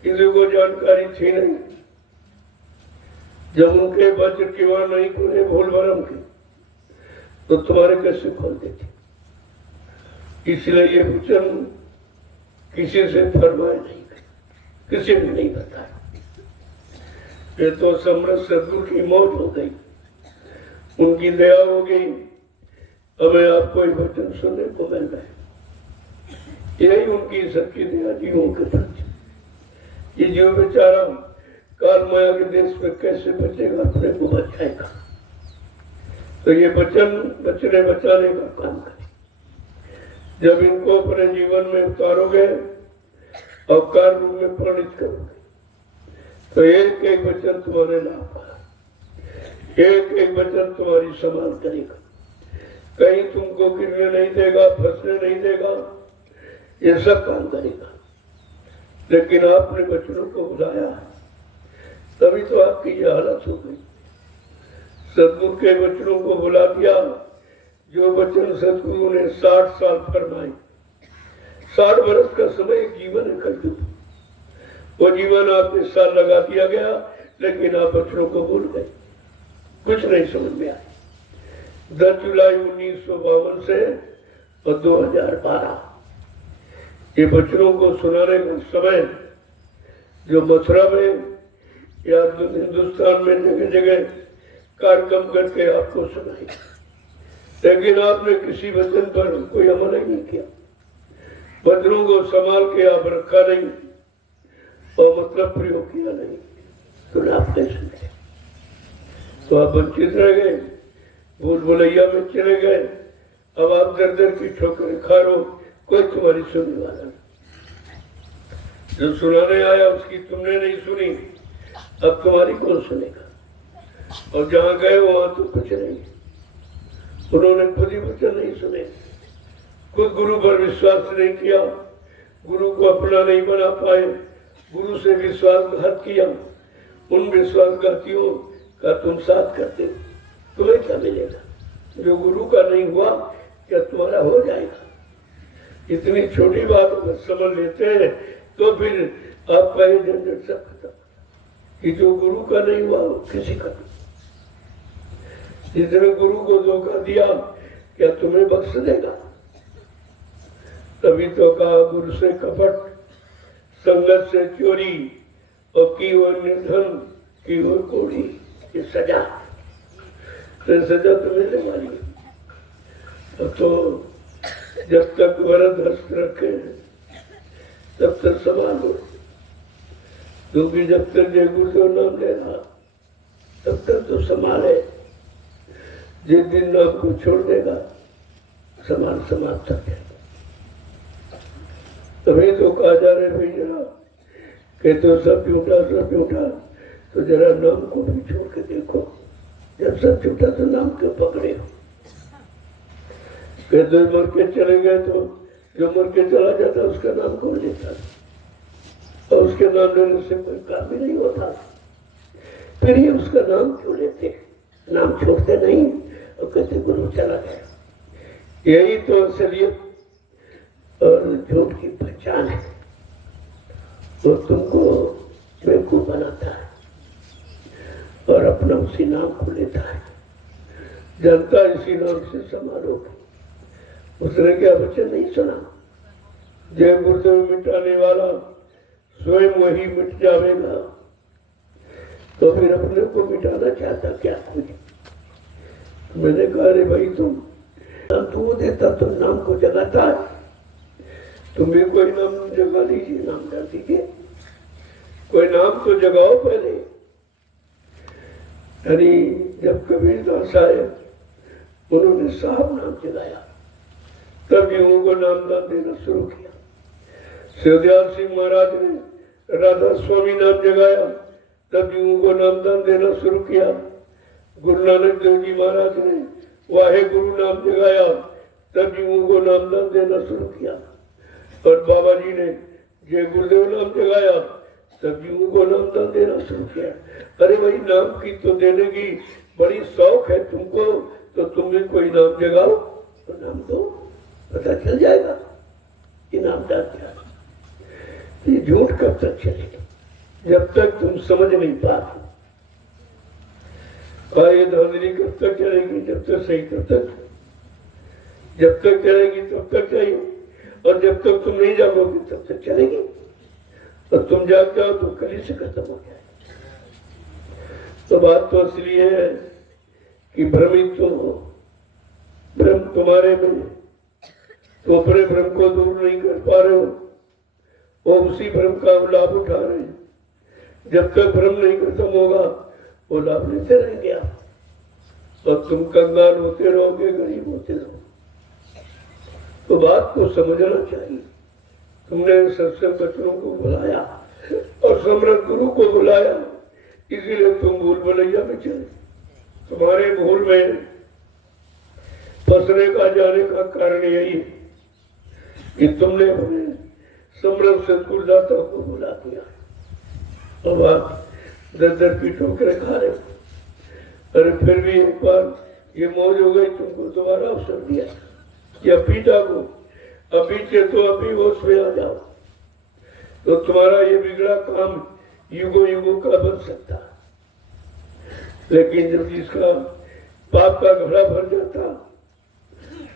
किसी को जानकारी थी नहीं। जब उनके वचन की वहां नहीं खुले भूल भरम की, तो तुम्हारे कैसे खोल देते। इसलिए ये वचन किसी से फरमाए नहीं गए, किसी ने नहीं बताया। ये तो समृद्ध सदगुरु की मौत हो गई, उनकी दया हो गई, हमें आपको ये वचन सुनने को मिल रहा है। यही उनकी सबकी दया जीवों के प्रति। ये जीव बेचारा काल माया के देश में कैसे बचेगा, अपने को बचाएगा। तो ये वचन बचने बचाने का काम करे। जब इनको अपने जीवन में उतारोगे और कार्य रूप में प्रणित करोगे, तो एक एक वचन तुम्हारे लाभ का, एक एक वचन तुम्हारी संभाल करेगा। कहीं तुमको गिरने नहीं देगा, फंसने नहीं देगा, ये सब काम करेगा। लेकिन आपने वचनों को बुलाया, तभी तो आपकी ये हालत हो गई। सदगुरु के वचनों को बुला दिया, जो वचन सदगुरु ने 60 साल फरमाए। 60 वर्ष का समय एक जीवन है कलयुग। वो जीवन आपके साथ लगा दिया गया, लेकिन आप वचनों को भूल गए, कुछ नहीं समझ में आया। 10 जुलाई 1952 से और 2012 ये वचनों को सुनाने का समय जो मथुरा में या हिंदुस्तान में जगह जगह कार्यक्रम करके आपको सुनाई, लेकिन आपने किसी वचन पर कोई अमल नहीं किया। वचनों को संभाल के आप रखा नहीं और मतलब प्रयोग किया नहीं, तो लाभ कैसे मिले। तो आप वंचित रह गए, भूल भुलैया में चले गए। अब आप दर दर की ठोकरें खा रहे हो, कोई तुम्हारी सुनने वाला नहीं। जो सुनाने आया उसकी तुमने नहीं सुनी, अब तुम्हारी कौन सुनेगा। और जहां गए वहां तो कुछ नहीं, उन्होंने खुद ही वचन नहीं सुने, खुद गुरु पर विश्वास नहीं किया, गुरु को अपना नहीं बना पाए, गुरु से विश्वासघात किया। उन विश्वासघातियों का तुम साथ करते हो, तुम्हें क्या मिलेगा। जो गुरु का नहीं हुआ क्या तुम्हारा हो जाएगा। इतनी छोटी बात अगर समझ लेते हैं तो फिर आपका ये झंझट सब खत्म। कि जो गुरु का नहीं हुआ वो किसी का नहीं। जिसने गुरु को धोखा दिया क्या तुम्हें बख्श देगा। तभी तो कहा गुरु से कपट, संगत से चोरी, और की वो निर्धन की वो कोड़ी। ये सजा, तो सजा तो मिलने वाली है। तो जब तक वरद हस्त रखे तब तक संभालो, क्योंकि जब तक जय गुरुदेव नाम ले रहा तब तक तो संभाले। जिस दिन नाम को छोड़ देगा समान समाप्त हो जाएगा। तभी तो कहा जा रहे भाई जरा कि तो सब झूठा, तो जरा नाम को भी छोड़ के देखो। जब सब झूठा तो नाम क्यों पकड़े हो। कहते मर के चले गए तो जो मर के चला जाता उसका नाम कौन लेता, और उसके नाम लेने से कोई काम भी नहीं होता। फिर ये उसका नाम क्यों लेते, नाम छोड़ते नहीं और कहते गुरु चला गया। यही तो असलियत और झूठ की पहचान है। तो तुमको बेवकूफ बनाता है और अपना उसी नाम को लेता है। जनता इसी नाम से समारोह। उसने क्या वचन नहीं सुना, जय गुरुदेव मिटाने वाला स्वयं वही मिट जाएगा। तो फिर अपने को मिटाना चाहता क्या कोई? मैंने कहा अरे भाई तुम तू देता तो नाम को जगाता है, तुम भी कोई नाम जगा लीजिए, नाम डाल दीजिए, कोई नाम तो जगाओ पहले। यानी जब कबीरदास आए उन्होंने साहब नाम जगाया, तब युवों को नामदान देना शुरू किया। शिवदयाल सिंह महाराज ने राधा स्वामी नाम जगाया, तब युवों को नामदान देना शुरू किया। गुरु नानक देव जी महाराज ने वाहे गुरु नाम जगाया, तब युवों को नामदान देना शुरू किया। और बाबा जी ने जय गुरुदेव नाम जगाया, तब युवों को नामदान देना शुरू किया। अरे भाई नाम की तो देने की बड़ी शौक है तुमको, तो तुम भी कोई नाम जगाओ, तो नाम दो, पता चल जाएगा कि नाम डाल क्या। ये झूठ कब तक चलेगी? जब तक तुम समझ नहीं पाते। ये धांधली कब तक चलेगी? जब तक सही तब तक, जब तक चलेगी तब तक चाहिए, और जब तक तुम नहीं जागोगे तब तक चलेगी। और तुम जाग जाओ तो कल ही से खत्म हो जाए। तो बात तो असली है कि भ्रमित तो हो, भ्रम तुम्हारे में, तो अपने भ्रम को दूर नहीं कर पा रहे हो, वो उसी भ्रम का लाभ उठा रहे हैं। जब तक भ्रम नहीं खत्म होगा वो लाभ लेते रहेंगे आप, और तुम कंगाल होते रहोगे, गरीब होते रहोगे। तो बात को समझना चाहिए। तुमने सत्संग बच्चों को बुलाया और समर्थ गुरु को बुलाया, इसीलिए तुम भूल भुलैया में चले। तुम्हारे भूल में फंसने का, जाने का कारण यही है कि तुमने अपने समर्थ सदगुरुदाता को बुला दिया, अब आप दर दर की ठोकरें खा रहे हो। अरे फिर भी एक बार ये मौज हो गई, तुमको दोबारा अवसर दिया या पीटा को, अभी से तो अभी होश में आ जाओ, तो तुम्हारा ये बिगड़ा काम युगों युगों का बन सकता। लेकिन जब जिसका पाप का घड़ा भर जाता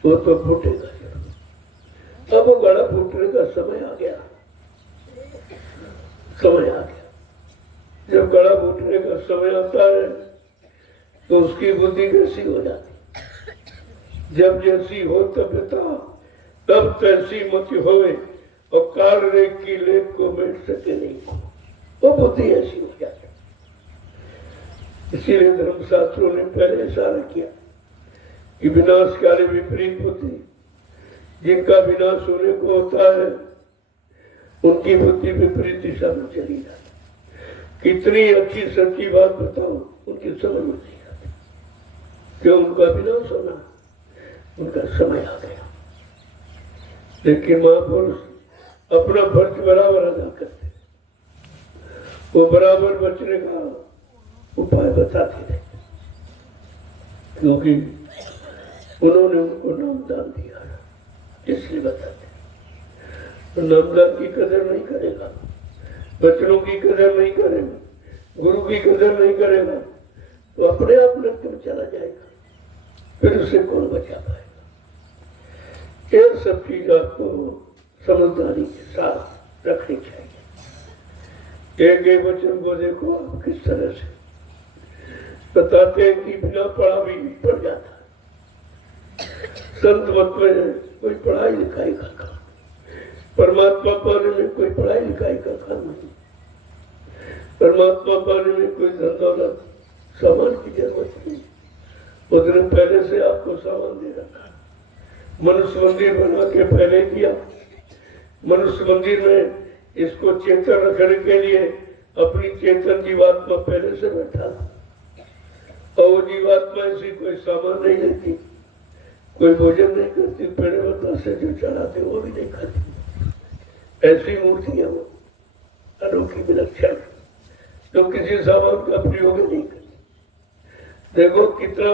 वो तो फूटेगा। अब वो घड़ा फूटने का समय आ गया, समय आ गया। जब घड़ा फूटने का समय आता है तो उसकी बुद्धि कैसी हो जाती? जब जैसी हो तब तब तैसी मत होवे, और कार रेख की लेख को बैठ सके नहीं, वो बुद्धि ऐसी हो जाती। इसीलिए धर्मशास्त्रों ने पहले इशारा किया कि विनाशकारी विपरीत बुद्धि, जिनका विनाश होने को होता है उनकी बुद्धि विपरीत दिशा में चली जाती। कितनी अच्छी सच्ची बात बताओ, उनकी समझ में नहीं आती, क्यों? उनका विनाश होना, उनका समय आ गया। लेकिन महापुरुष अपना फर्ज बराबर अदा करते, वो बराबर बचने का उपाय बताते रहे, क्योंकि उन्होंने उनको नामदान दिया, इसलिए बताते। तो नामदान की कदर नहीं करेगा, बचनों की कदर नहीं करेगा, गुरु की कदर नहीं करेगा, तो अपने आप नरक में चला जाएगा, फिर उसे कौन बचा पाएगा? ये सब चीज आपको समझदारी के साथ रखनी चाहिए। एक एक वचन को देखो आप किस तरह से बताते हैं कि बिना पढ़ा भी पढ़ जाता है। संत मत में कोई पढ़ाई लिखाई का काम, परमात्मा पाने में कोई पढ़ाई लिखाई का काम नहीं, परमात्मा पाने में कोई धन दौलत सामान की जरूरत नहीं। उसने पहले से आपको सामान दे रखा। मनुष्य मंदिर बना के पहले दिया, मनुष्य मंदिर में इसको चेतन रखने के लिए अपनी चेतन जीवात्मा पहले से बैठा, और वो जीवात्मा ऐसी कोई सामान नहीं लेती, कोई भोजन नहीं करती, पेड़ पत्ता से जो चढ़ाते वो भी नहीं खाती। ऐसी मूर्ति है वो, अनोखी विलक्षण, जो किसी सामान का प्रयोग नहीं करती। देखो कितना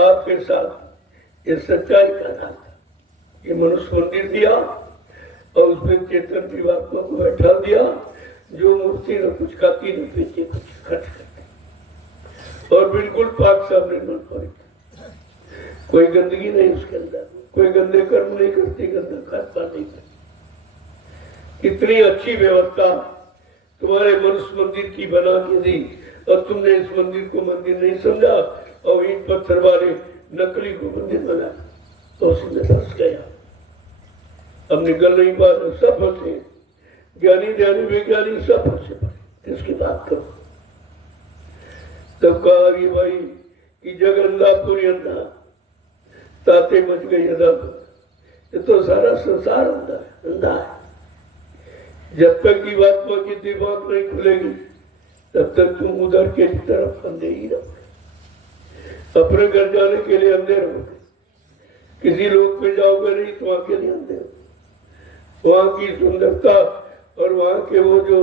आपके साथ ये सच्चाई का नाम था। ये मनुष्य मंदिर दिया और उसमें चेतन जीवात्मा को बैठा दिया, जो मूर्ति न कुछ खाती न पीती, कुछ खर्च करती, और बिल्कुल पाक साफ निर्मल पवित्र, कोई गंदगी नहीं उसके अंदर, कोई गंदे कर्म नहीं करती, गंदा खाद पान नहीं करती। इतनी अच्छी व्यवस्था तुम्हारे मनुष्य मंदिर की बना के दी, और तुमने इस मंदिर को मंदिर नहीं समझा और ईंट पत्थर वाले नकली को मंदिर बनाया, तो उसी में धस गया। अब निकल नहीं पा रहे, सब फंसे, ज्ञानी ध्यानी विज्ञानी सब फंसे पड़े, किसकी बात करो। तब कहा कि भाई कि जग अंधा पूरी अंधा, ताते मच गई अदालत, ये तो सारा संसार अंधा है, अंधा है। जब तक जीवात्मा की दिमाग नहीं खुलेगी तब तक तुम उधर के तरफ अंधे ही रहोगे, अपने घर जाने के लिए अंधे रहोगे, किसी लोग पे जाओगे नहीं तो वहां के लिए अंधे हो, वहां की सुंदरता और वहां के वो जो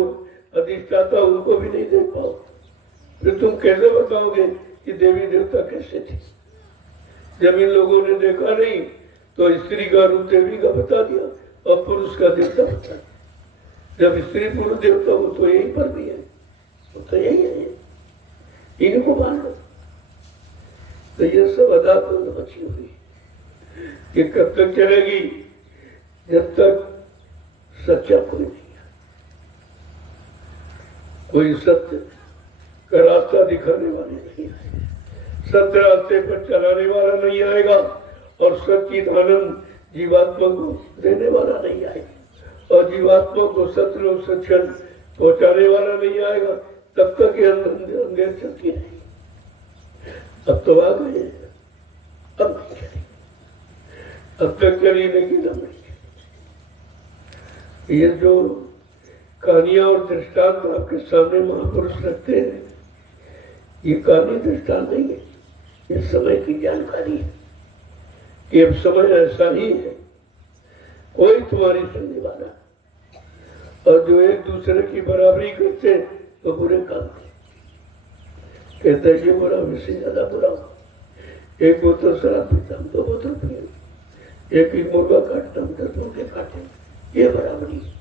अधिष्ठाता उनको भी नहीं देख पाओगे, फिर तुम कैसे बताओगे कि देवी देवता कैसे थे। जब इन लोगों ने देखा नहीं तो स्त्री का रूप देवी का बता दिया और पुरुष का देवता बता दिया। जब स्त्री पुरुष देवता वो तो यहीं पर भी है, वो तो यही है, इनको मान लो। तो ये सब अदालत बची हुई ये कब तक चलेगी, जब तक सच्चा कोई नहीं है, कोई सत्य का रास्ता दिखाने वाले नहीं आएगा, सत्य रास्ते पर चलाने वाला नहीं आएगा और सच्चिदानंद जीवात्मा को देने वाला नहीं आएगा और जीवात्मा को सत्य और सच्चन पहुंचाने वाला नहीं आएगा, तब तक ये अंधेर चलती रहेगी। अब तो आ गए, अब नहीं चलेगी, अब तक चली लेकिन अब नहीं। ये जो कहानियां और दृष्टांत आपके सामने महापुरुष रखते हैं, ये कहानी दृष्टांत नहीं है, ये समय की जानकारी है कि अब समय ऐसा ही है, कोई तुम्हारी सुनने वाला, और जो एक दूसरे की बराबरी करते तो बुरे काम कहते हैं ये बुरा मुझसे ज्यादा बुरा हो, एक बोतल शराब पीता हम 2 बोतल पिए, एक ही मुर्गा काटता हम 10 मुर्गे काटे, ये बराबरी है,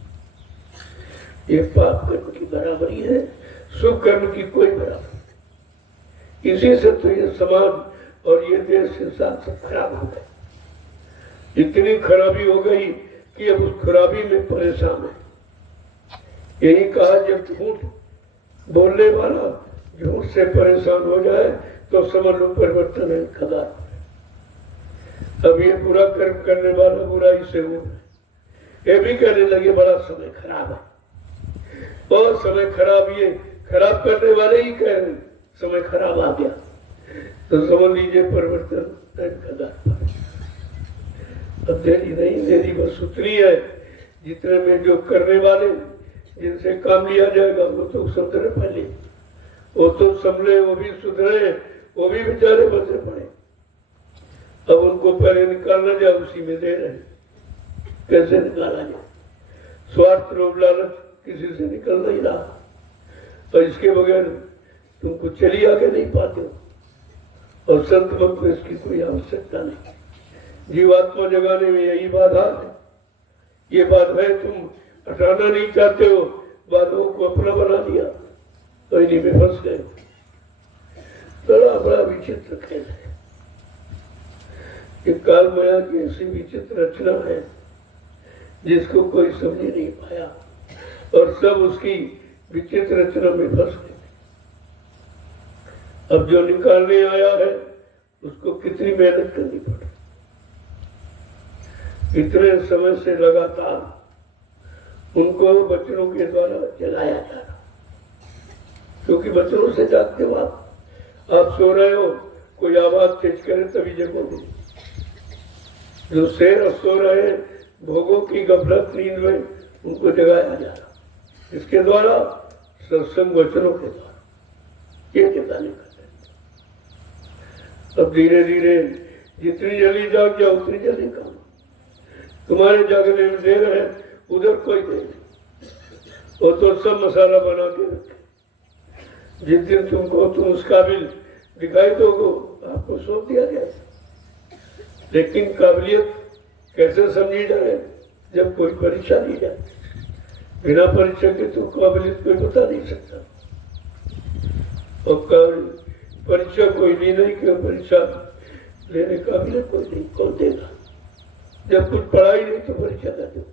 ये पाप कर्म की बराबरी है, शुभ कर्म की कोई बराबरी। इसी से तो ये समाज और ये देश इंसान सब खराब हो गए, इतनी खराबी हो गई कि अब उस खराबी में परेशान है। यही कहा जब झूठ बोलने वाला झूठ से परेशान हो जाए तो समझ लो परिवर्तन है खबर। अब ये बुरा कर्म करने वाला बुराई से हो, ये भी कहने लगे बड़ा समय खराब है, बहुत समय खराब, ये खराब करने वाले ही कह रहे समय खराब आ गया, तो समझ लीजिए परिवर्तन खबर। अब देरी नहीं, देरी बस उतनी है जितने में जो करने वाले जिनसे काम लिया जाएगा वो तो सुधरे, पहले वो तो संभले, वो भी सुधरे, वो भी बेचारे बचे पड़े। अब उनको पहले निकालना जाए उसी में दे रहे, कैसे निकाला जाए, स्वार्थ लोभ लालच किसी से निकल नहीं रहा, और इसके बगैर तुम कुछ चली आगे नहीं पाते हो, और संत भक्त को इसकी कोई आवश्यकता नहीं। जीवात्मा जगाने में यही बाधा है, ये बाधा है, तुम हटाना नहीं चाहते हो, बाधाओं को अपना बना दिया तो इन्हीं में फंस गए। बड़ा बड़ा विचित्र खेल है, ये काल माया की ऐसी विचित्र रचना है जिसको कोई समझ नहीं पाया और सब उसकी विचित्र रचना में फंस गए। अब जो निकालने आया है उसको कितनी मेहनत करनी पड़े, इतने समय से लगातार उनको बच्चों के द्वारा जगाया जा रहा, क्योंकि बच्चों से जागते वक्त आप सो रहे हो, कोई आवाज तेज करे तभी जगोगे। जो शेर सो रहे भोगों की गफलत नींद में, उनको जगाया जा रहा, इसके द्वारा सत्संग वचनों के द्वारा ये जगाने का। अब धीरे धीरे जितनी जल्दी जाग जाओ उतनी जल्दी काम, तुम्हारे जागने में देर है, उधर कोई देर नहीं, वो तो सब मसाला बना के रखे, जिस दिन तुमको तुम उस काबिल दिखाई दोगे आपको सौंप दिया गया। लेकिन काबिलियत कैसे समझी जाए, जब कोई परीक्षा दी जाए, बिना परीक्षा के तो काबिलियत कोई बता नहीं सकता, और परीक्षा कोई ली नहीं, क्यों परीक्षा लेने काबिलियत कोई नहीं, कौन देगा। जब कुछ पढ़ाई नहीं तो परीक्षा का देगा,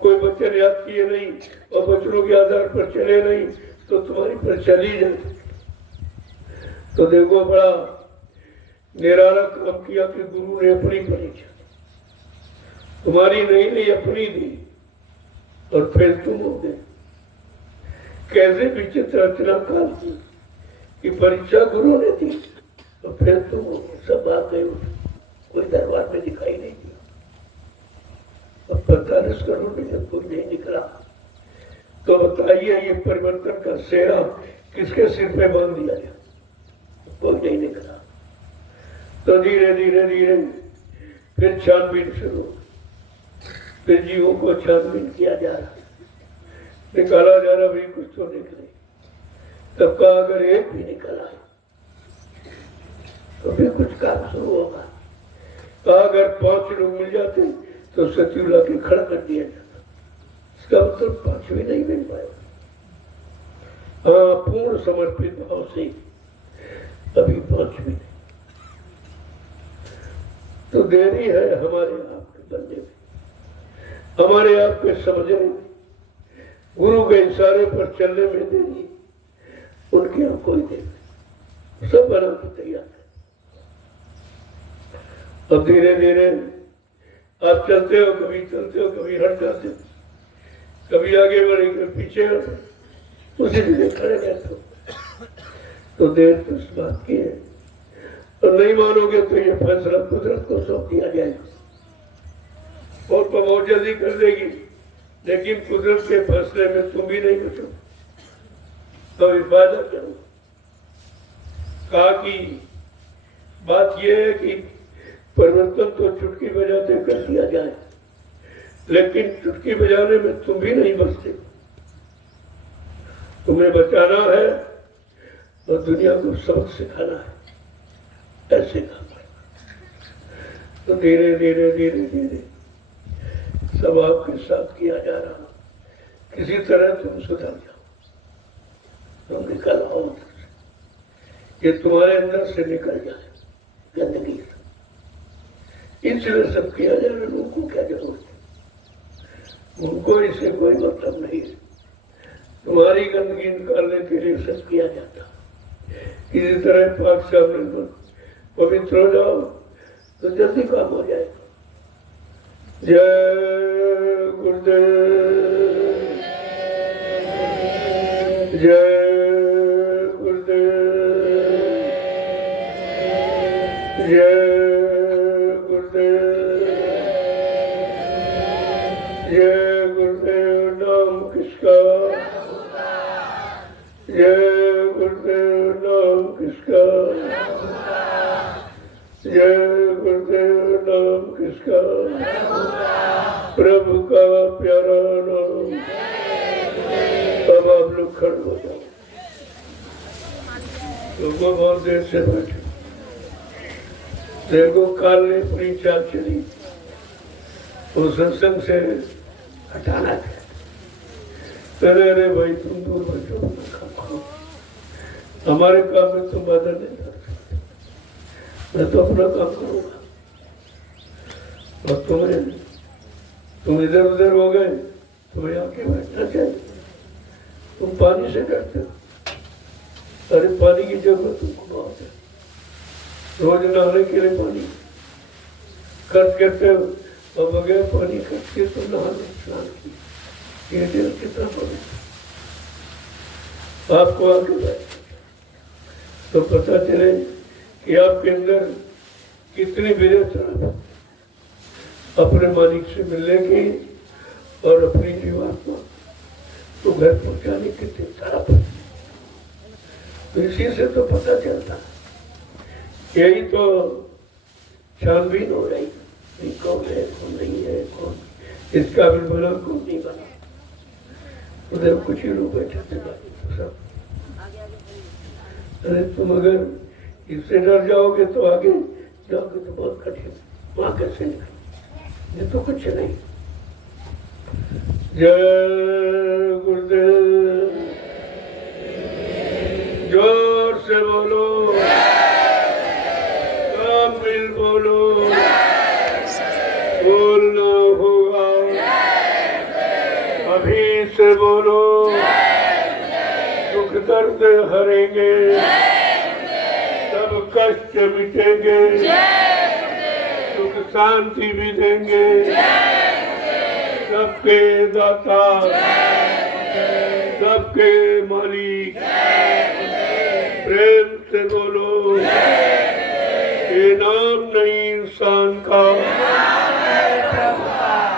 कोई बच्चे याद किए नहीं और बच्चों के आधार पर चले नहीं तो तुम्हारी परीक्षा ली जाए। तो देखो बड़ा निराला काम किया कि गुरु ने अपनी परीक्षा तुम्हारी नहीं ली, अपनी दी और फिर तुम हो गए। कैसे विचित्र रचना काल की कि परीक्षा गुरु ने दी और फिर तुम हो गए। सब आ गए, कोई दरबार में दिखाई नहीं दिया और 45 करोड़ में जब कोई नहीं निकला तो बताइए ये परिवर्तन का सेहरा किसके सिर पे बांध दिया गया? कोई नहीं निकला। तो धीरे धीरे धीरे फिर छानबीन शुरू, फिर जीवों को छानबीन किया जा रहा, निकाला जा रहा, भी कुछ तो निकले। तब का अगर एक भी निकला तो फिर कुछ काम शुरू होगा। अगर 5 लोग मिल जाते तो सचिव ला के खड़ा कर दिया जाता। इसका मतलब 5 भी नहीं मिल पाएगा। हाँ, पूर्ण समर्पित भाव से अभी 5 भी नहीं। तो देरी है हमारे आपके बनने में, हमारे आपके समझने में, गुरु के इशारे पर चलने में देरी। उनके यहाँ कोई देरी नहीं, सब बना के तैयार है। अब धीरे धीरे आप चलते हो, कभी चलते हो, कभी हट जाते हो, कभी आगे बढ़े, कभी पीछे हटे, उसी जगह खड़े रहते हो। तो देर तो इस बात की है, और नहीं मानोगे तो ये फैसला कुदरत को सौंप दिया जाएगा और बहुत जल्दी कर देगी। लेकिन कुदरत के फैसले में तुम भी नहीं बचो तो हिफाजत करो। कहा कि बात यह है कि परिवर्तन तो चुटकी बजाते कर दिया जाए, लेकिन चुटकी बजाने में तुम भी नहीं बचते। तुम्हें बचाना है और दुनिया को सबक सिखाना है, ऐसे काम है। तो धीरे धीरे धीरे धीरे सब आपके साथ किया जा रहा। किसी तरह तुम सुधर जाओ, तुम निकल आओ, ये तुम्हारे अंदर से निकल जाए गंदगी। इसलिए सब किया जा रहा। उनको क्या जरूरत है? उनको इससे कोई मतलब नहीं है। तुम्हारी गंदगी निकालने के लिए सब किया जाता। इसी तरह पाक सामने पवित्र हो जाओ तो जल्दी काम हो जाएगा। जय गुरुदेव, जय गुरुदेव, जय गुरुदेव, जय गुरुदेव। नाम किसका? जय गुरुदेव। नाम किसका? जय गुरुदेव। नाम किसका? प्रभु का प्यारा नाम। अब आप लोग खड़े हो जाओ। लोगों बहुत देर से बैठे, देखो काल ने अपनी चाल चली, वो सत्संग से हटाना है। अरे भाई तुम दूर बैठो, हमारे काम में तुम बाधा नहीं कर सकते। मैं तो अपना काम करूंगा और तुम इधर उधर हो गए, तुम्हें आके बैठना चाहिए। तुम पानी से डरते हो, अरे पानी की जरूरत तुमको बहुत है। रोज नहाने के लिए पानी खर्च करते हो और बगैर पानी खर्च के तुम नहाने स्नान की, ये दिल कितना पवित्र। आपको आगे बैठ तो पता चले कि आपके अंदर कितनी विरत अपने मालिक से मिलने की और अपनी जीवात्मा तो घर पहुंचाने की सारा तो इसी से तो पता चलता। यही तो छानबीन हो रही, कौन है कौन नहीं है, कौन इसका भी बना कौन नहीं बना। उधर कुछ ही लोग बैठे थे सब। अरे तुम अगर इससे डर जाओगे तो आगे जाओगे तो बहुत कठिन, वहां कैसे निकल, ये तो कुछ नहीं। जय गुरुदेव, जोर से बोलो, मिल बोलो, बोलना होगा, अभी से बोलो, दुख दर्द हरेंगे, कष्ट मिटेंगे, सुख शांति भी देंगे, सबके दाता, सबके मालिक, प्रेम से बोलो, ये नाम नहीं इंसान का,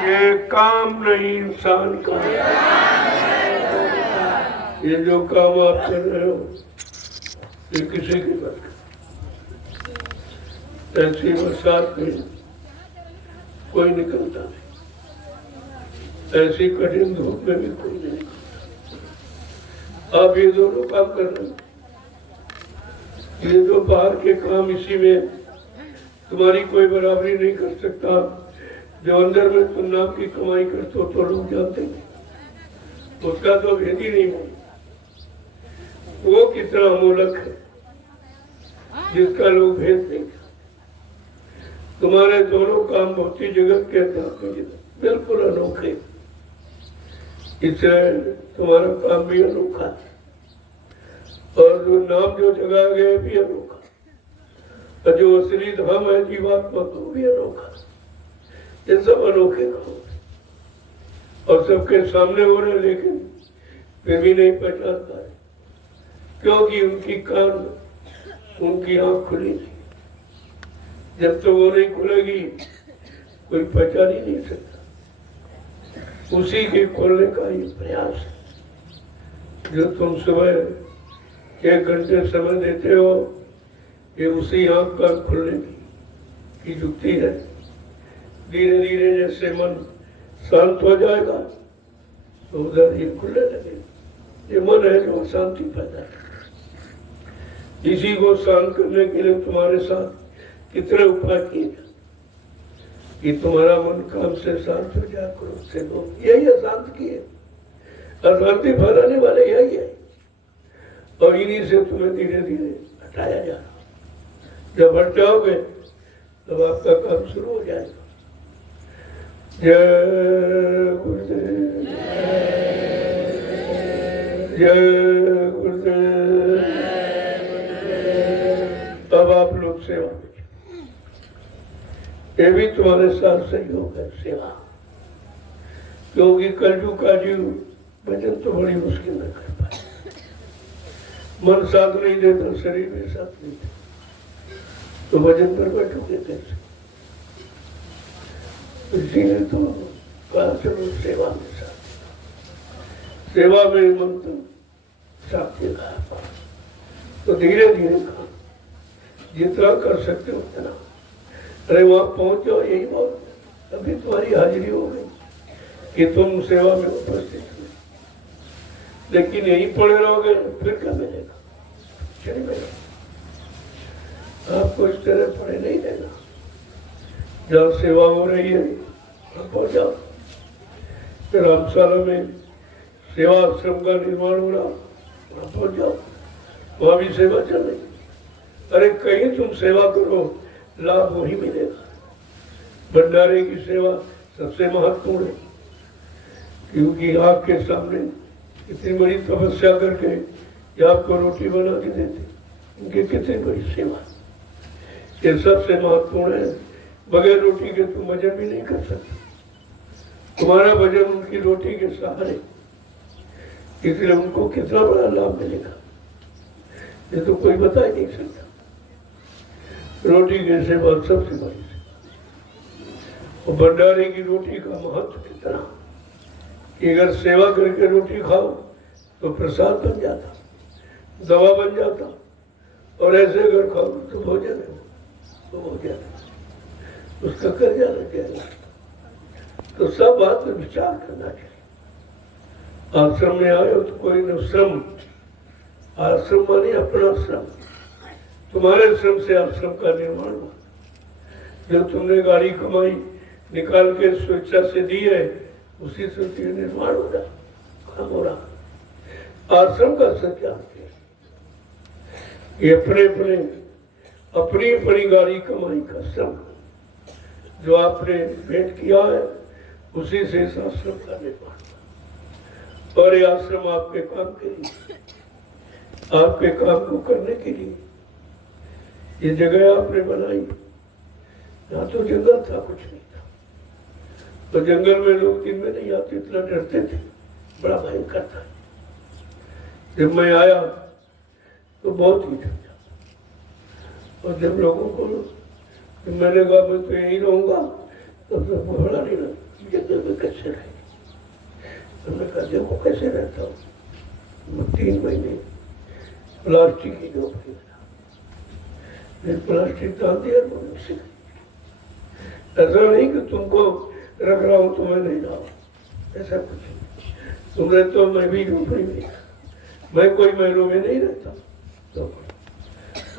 ये काम नहीं इंसान का, ये जो काम आप कर रहे हो ये किसी की बात नहीं। ऐसी बरसात में कोई निकलता नहीं, ऐसी कठिन धूप में भी कोई नहीं निकलता। आप ये दोनों काम कर रहे हो, ये जो बाहर के काम, इसी में तुम्हारी कोई बराबरी नहीं कर सकता। जो अंदर में तुम नाम की कमाई करते हो तो लोग जानते हैं, उसका तो भेद ही नहीं हो। वो कितना अमोलक है जिसका लोग भेद नहीं। तुम्हारे दोनों काम भौतिक जगत के अंदर बिल्कुल अनोखे, इसलिए तुम्हारा काम भी अनोखा है और जो नाम जो जगह गए भी अनोखा, और जो असली धाम है जीवात्मा तो भी अनोखा। ये सब अनोखे काम और सबके सामने हो रहे, लेकिन फिर भी नहीं पहचानता है, क्योंकि उनकी कान, उनकी आंख खुली नहीं। जब तो वो नहीं खुलेगी कोई पहचान ही नहीं सकता। उसी के खोलने का ये प्रयास है। जो तुम सुबह 1 घंटे समय देते हो, ये उसी आंख का खुलने की युक्ति है। धीरे धीरे जैसे मन शांत हो जाएगा तो उधर ये खुलने लगेगा। ये मन है जो शांति पैदा करे। इसी को शांत करने के लिए तुम्हारे साथ कितने उपाय किए कि तुम्हारा मन काम से शांत हो जाए, क्रोध से दो। यही अशांत किए, अशांति फैलाने वाले यही है, और इन्हीं से तुम्हें धीरे धीरे हटाया जा रहा। जब हट जाओगे तब आपका काम शुरू हो जाएगा। जय गुरुदेव, जय गुरुदेव। अब आप लोग सेवा में, ये भी तुम्हारे साथ सहयोग है सेवा, क्योंकि कलयुग का जीव भजन तो बड़ी मुश्किल में कर पाए। मन साथ नहीं देता, शरीर में साथ नहीं देता, तो भजन पर बैठोगे कैसे? इसीलिए तो कहा चलो सेवा में साथ, सेवा में मंत्र साथ देगा। तो धीरे धीरे काम जितना कर सकते हो उतना। अरे वहां पहुंच जाओ, यही बहुत, अभी तुम्हारी हाजिरी हो गई कि तुम सेवा में उपस्थित हुए। लेकिन यही पड़े रहोगे फिर क्या मिलेगा? चलिए मिलेगा, आपको इस तरह पड़े नहीं देना। जहाँ सेवा हो रही है वहाँ पहुंच जाओ। फिर रामशाला में सेवा आश्रम का निर्माण हो रहा, वहाँ पहुंच जाओ, वहाँ भी सेवा चल रही। अरे कहीं तुम सेवा करो, लाभ वही मिलेगा। भंडारे की सेवा सबसे महत्वपूर्ण है, क्योंकि आपके सामने इतनी बड़ी तपस्या करके कि आपको रोटी बना के देते, उनकी कितनी बड़ी सेवा, ये सबसे महत्वपूर्ण है। बगैर रोटी के तुम भजन भी नहीं कर सकते। तुम्हारा भजन उनकी रोटी के सहारे, इसलिए उनको कितना बड़ा लाभ मिलेगा ये तो कोई बता ही नहीं सकता। रोटी की सेवा सबसे बड़ी सेवा, और भंडारे की रोटी का महत्व कितना कि अगर सेवा करके रोटी खाओ तो प्रसाद बन जाता, दवा बन जाता, और ऐसे अगर खाओ तो भोजन है, तो भोजन उसका कर्जा लग जाएगा। तो सब बात में विचार करना चाहिए। आश्रम में आए हो तो कोई न श्रम, आश्रम माने अपना श्रम, तुम्हारे श्रम से आश्रम का निर्माण हुआ। जो तुमने गाड़ी कमाई निकाल के स्वेच्छा से दी है, उसी से निर्माण हो रहा, काम हो रहा। आश्रम का सत्या ये अपने अपनी अपनी गाड़ी कमाई का श्रम जो आपने भेंट किया है, उसी से इस आश्रम का निर्माण हुआ। और ये आश्रम आपके काम के लिए, आपके काम को करने के लिए, ये जगह आपने बनाई, यहाँ तो जंगल था, कुछ नहीं था। तो जंगल में लोग दिन में नहीं आते, इतना डरते थे, बड़ा भयंकर था। जब मैं आया तो बहुत ही डर। और जब लोगों को मैंने कहा मैं तो यहीं रहूंगा, तो घबरा नहीं लगा, जंगल में कैसे रहेंगे। हमने कहा देखो कैसे रहता हूँ, 3 महीने प्लास्टिक की झोपड़ी में, प्लास्टिक डाल दिया तो मुझसे। ऐसा नहीं कि तुमको रख रहा हूँ तो मैं नहीं रहा, ऐसा कुछ नहीं। तुम रहते हो, मैं भी झोपड़ी में, मैं कोई महलों में नहीं रहता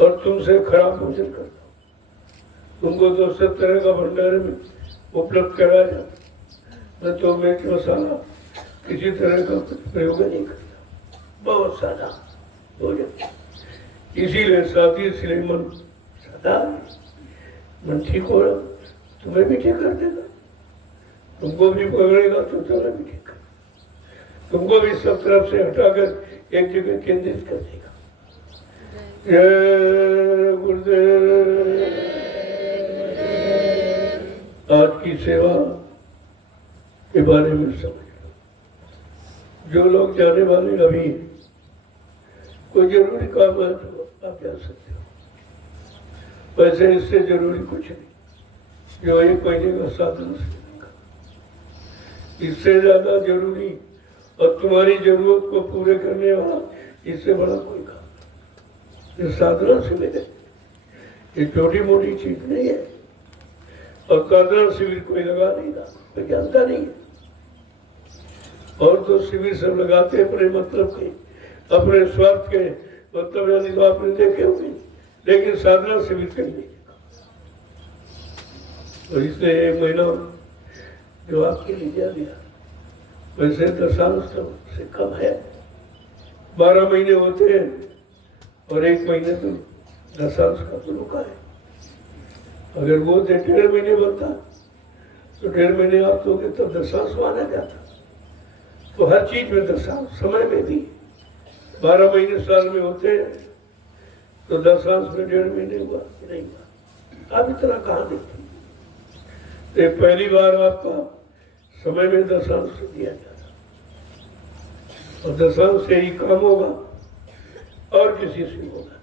और तुमसे खराब भोजन करता हूँ। तुमको तो सब तरह का भंडार में उपलब्ध कराया जाता, मैं तो मिर्च मसाला किसी तरह का प्रयोग नहीं करता, बहुत सादा भोजन। इसीलिए साथी, इसलिए मन सादा, मन ठीक हो रहा, तुम्हें भी ठीक कर देगा, तुमको भी पकड़ेगा तो तुम्हें भी ठीक कर, तुमको भी सब तरफ से हटाकर एक जगह केंद्रित कर देगा। जय गुरुदेव। आज की सेवा के बारे में समझ लो। जो लोग जाने वाले अभी कोई जरूरी काम है तो आप जा सकते हो, वैसे इससे जरूरी कुछ नहीं। जो 1 महीने का साधन इससे ज्यादा जरूरी और तुम्हारी जरूरत को पूरे करने वाला इससे बड़ा कोई काम साधना शिविर, ये छोटी मोटी चीज नहीं है। और साधना शिविर कोई लगा नहीं था, कोई जानता नहीं है। और तो शिविर सब लगाते हैं अपने मतलब के, अपने स्वार्थ के, मतलब यानी तो आपने देखे होंगे, लेकिन साधना शिविर कहीं नहीं देखा। तो इसलिए 1 महीना जो आपके लिए दिया गया, वैसे दशांश से कम है। 12 महीने होते हैं और 1 महीने तो दशांश का तो रुका है। अगर वो 1.5 महीने बनता तो 1.5 महीने आप दोगे तब दशांश माना जाता। तो हर चीज में दशांश, समय में भी 12 महीने साल में होते हैं तो दशांश में 1.5 महीने हुआ नहीं हुआ, आप इतना कहाँ देखते। तो पहली बार आपका समय में दशांश दिया जाता और दशांश से ही काम होगा और किसी से होगा।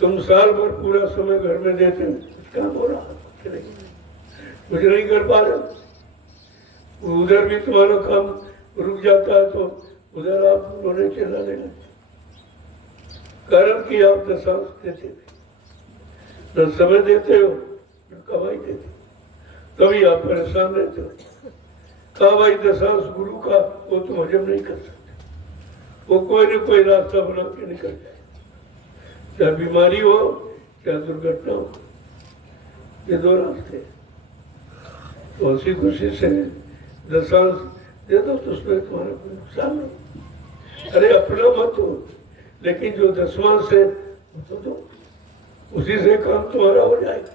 तुम साल भर पूरा समय घर में देते हो, कुछ काम हो रहा, कुछ नहीं कर पा रहे, उधर भी तुम्हारा काम रुक जाता है तो उधर आप रोने चिल्लाने लगते, कारण कि आप दशांश देते थे, न समय देते हो न कमाई देते हो, तभी आप परेशान रहते हो। कहा भाई दशांश गुरु का वो तुम हजम नहीं कर सकते, वो कोई न कोई रास्ता बना के निकल जाए, चाहे बीमारी हो चाहे दुर्घटना हो, ये 2 रास्ते। तो उसी खुशी से दशांश दे दो तो उसमें तुम्हारा कोई नुकसान नहीं। अरे अपना मत हो, लेकिन जो दशमांश है तो दो, उसी से काम तुम्हारा हो जाएगा।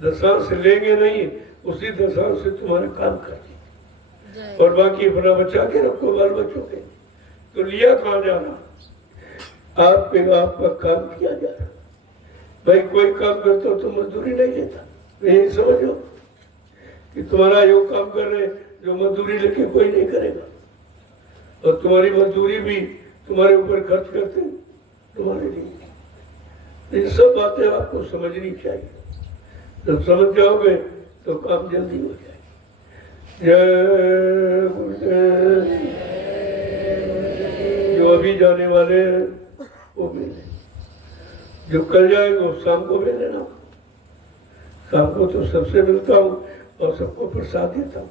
दशांश लेंगे नहीं, उसी दशांश से तुम्हारे काम कर देंगे और बाकी अपना बचा के रखो बाल बच्चों के। तो लिया कहाँ जा रहा, आप पे आपका काम किया जा रहा। भाई कोई काम करता तो मजदूरी नहीं लेता, यही समझो कि तुम्हारा यो काम कर रहे जो मजदूरी लेके कोई नहीं करेगा, और तुम्हारी मजदूरी भी तुम्हारे ऊपर खर्च करते तुम्हारे लिए। ये सब बातें आपको समझनी चाहिए, जब समझ जाओगे तो काम जल्दी हो जाएगा। जय गुरुदेव। जो अभी जाने वाले हैं वो मिले, जो कल जाएगा वो शाम को मिल लेना। शाम को तो सबसे मिलता हूँ और सबको प्रसाद देता हूँ।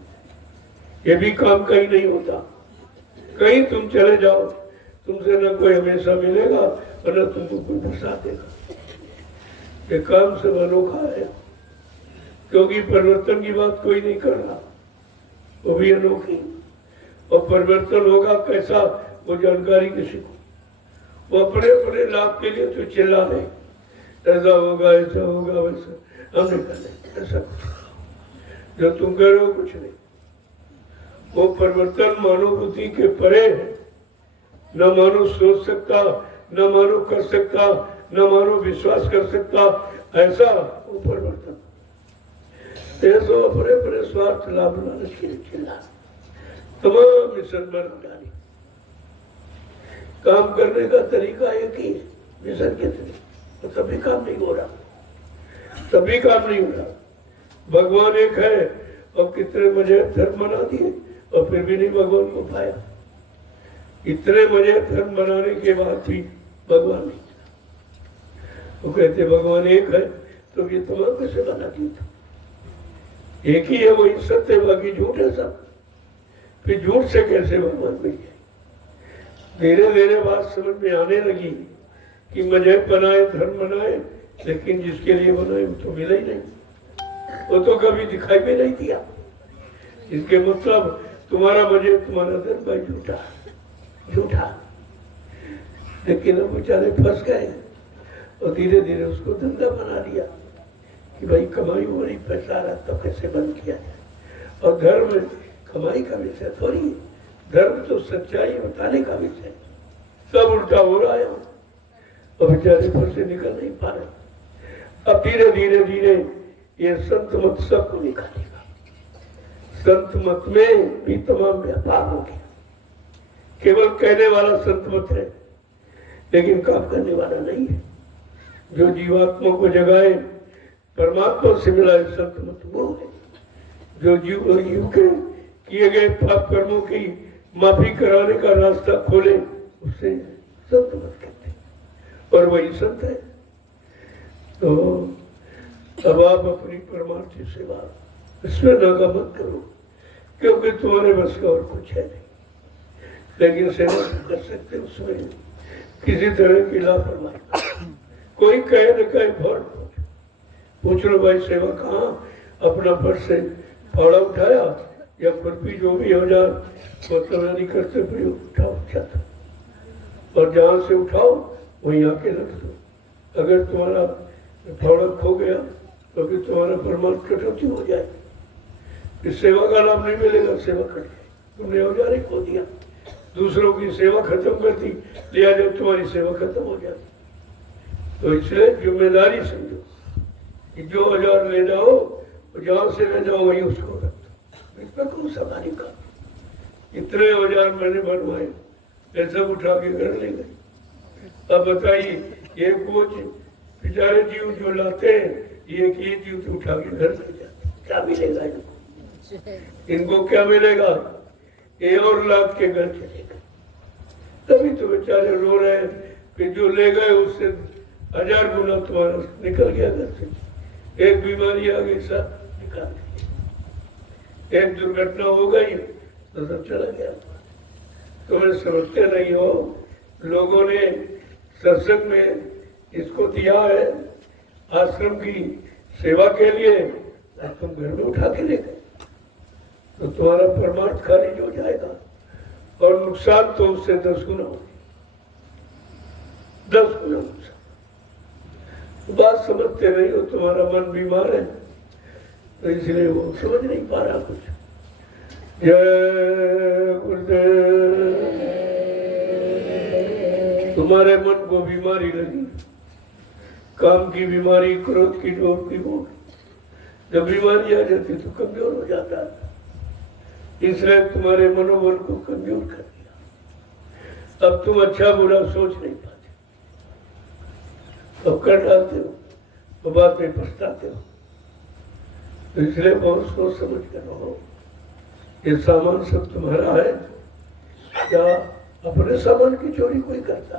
ये भी काम कहीं नहीं होता, कहीं तुम चले जाओ तुमसे न कोई हमेशा मिलेगा और न तुमको कोई प्रसाद देगा। ये काम सब अनोखा है, क्योंकि परिवर्तन की बात कोई नहीं कर रहा, वो भी अनोखी। और परिवर्तन होगा कैसा वो जानकारी किसी को, वो अपने अपने लाभ के लिए तो चिल्ला रहे ऐसा होगा वैसा, हम नहीं कर रहे ऐसा कुछ। जो तुम कह रहे हो कुछ नहीं, वो परिवर्तन मानव बुद्धि के परे है। न मानव सोच सकता, न मानव कर सकता, न मानो विश्वास कर सकता, ऐसा वो परिवर्तन। ऐसो अपने अपने स्वार्थ लाभ लालच के लिए चिल्ला तमाम मिशन बन डाली। काम करने का तरीका एक ही है, मिशन के तरीके, तो तभी काम नहीं हो रहा, तभी काम नहीं हो रहा। भगवान एक है और कितने मजे धर्म बना दिए और फिर भी नहीं भगवान को पाया। इतने मजे धर्म बनाने के बाद भी भगवान नहीं। वो कहते भगवान एक है तो ये तमाम कैसे बना दिया? एक ही है, वही सत्य, बाकी झूठ है सब। फिर झूठ से कैसे भगवान मिल गए? धीरे धीरे बात समझ में आने लगी कि मजहब बनाए, धर्म बनाए, लेकिन जिसके लिए बनाए वो तो मिला ही नहीं, वो तो कभी दिखाई भी नहीं दिया। इसके मतलब तुम्हारा मजहब, तुम्हारा धर्म भाई झूठा झूठा। लेकिन अब बेचारे फंस गए और धीरे धीरे उसको धंधा बना लिया कि भाई कमाई हो रही, पैसा आ रहा, तो कैसे बंद किया जाए। और धर्म कमाई का विषय थोड़ी है, धर्म तो सच्चाई बताने का विषय। सब उल्टा हो रहा है और बेचारे घर से निकल नहीं पा रहे। अब धीरे धीरे धीरे ये संत मत सबको निकालेगा। संत मत में भी तमाम व्यापार हो गया। केवल कहने वाला संत मत है, लेकिन काम करने वाला नहीं है। जो जीवात्मा को जगाए, परमात्मा से मिलाए, संत मत वो है। जो जीव के किए गए पाप कर्मों की माफी कराने का रास्ता खोले, उसे संत मत कहते हैं, और वही संत है। तो अब आप अपनी परमार्थी सेवा इसमें नागा मत करो, क्योंकि तुम्हारे बस का और कुछ है नहीं। लेकिन सेवा कर सकते उसमें किसी तरह की लापरवाही। कोई कहे न कहे फौरन पूछ लो, भाई सेवा कहाँ? अपना फर्ज से फावड़ा उठाया या खुरपी, जो भी औजार मतलब करते प्रयोग, उठाओ जाता, और जहाँ से उठाओ वहीं आके रख दो। अगर तुम्हारा फावड़ा खो गया तो फिर तुम्हारा परमार्थ कटौती हो जाए, फिर सेवा का लाभ नहीं मिलेगा, सेवा कट जाए। तुमने औजार ही खो दिया, दूसरों की सेवा खत्म कर दी, लिया जब तुम्हारी सेवा खत्म हो जाती। तो इसलिए जिम्मेदारी समझो कि जो औजार ले जाओ, जहाँ से ले जाओ वहीं उसको रख दो। इसमें कौन सा भारी का? इतने औजार मैंने बनवाए, ये सब उठा के घर ले गए। अब बताइए, ये कुछ बेचारे जीव जो लाते हैं, ये जीव तो उठा के घर ले जाते, क्या मिलेगा इनको? इनको क्या मिलेगा? ये और लाद के घर चले गए। तभी तो बेचारे रो रहे हैं। फिर जो ले गए उससे 1000 गुना तुम्हारा निकल गया घर से। एक बीमारी आ गई, सब निकाल दिया। एक दुर्घटना हो गई तो सब चला गया। तुम्हें समझते नहीं हो, लोगों ने सत्संग में इसको दिया है आश्रम की सेवा के लिए, अब तुम घर में उठा के ले गए तो तुम्हारा परमार्थ खारिज हो जाएगा, और नुकसान तो उससे 10 गुना हो, 10 गुना नुकसान। बात समझते नहीं हो, तुम्हारा मन बीमार है तो इसलिए वो समझ नहीं पा रहा कुछ। जय गुरुदेव। तुम्हारे मन को बीमारी लगी, काम की बीमारी, क्रोध की, लोभ की, मोह। जब बीमारी आ जाती तो कमजोर हो जाता है, इसलिए तुम्हारे मनोबल को कमजोर कर दिया। अब तुम अच्छा बुरा सोच नहीं पाते, अब कर डालते हो, तो बाद में पछताते हो। तो इसलिए बहुत सोच समझ कर रहो। ये सामान सब तुम्हारा है क्या? अपने सामान की चोरी कोई करता?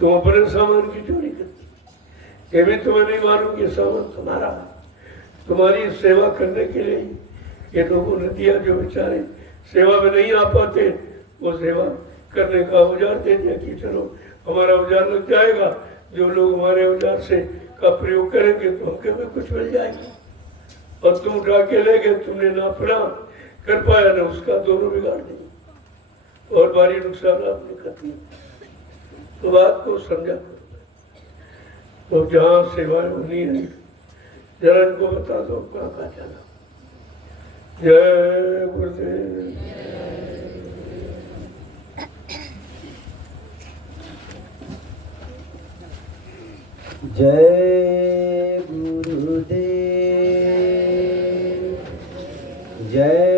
तुम अपने सामान की चोरी करते, ये भी तुम्हें नहीं मालूम कि सामान तुम्हारा है। तुम्हारी सेवा करने के लिए ये लोगों ने दिया। जो बेचारे सेवा में नहीं आ पाते, वो सेवा करने का औजार दे दिया कि चलो हमारा औजार लग जाएगा, जो लोग हमारे औजार से का प्रयोग करेंगे तो हमके भी कुछ मिल जाएगा। और तुम उठा के ले गए, तुमने ना अपना कर पाया ना उसका, दोनों बिगाड़ दिए और भारी नुकसान आपने कर दिया। तो बात को समझा करो। तो जहाँ सेवाएं होनी है, जरा इनको बता दो कहाँ कहाँ जाना। जय गुरुदेव। जय गुरुदेव जय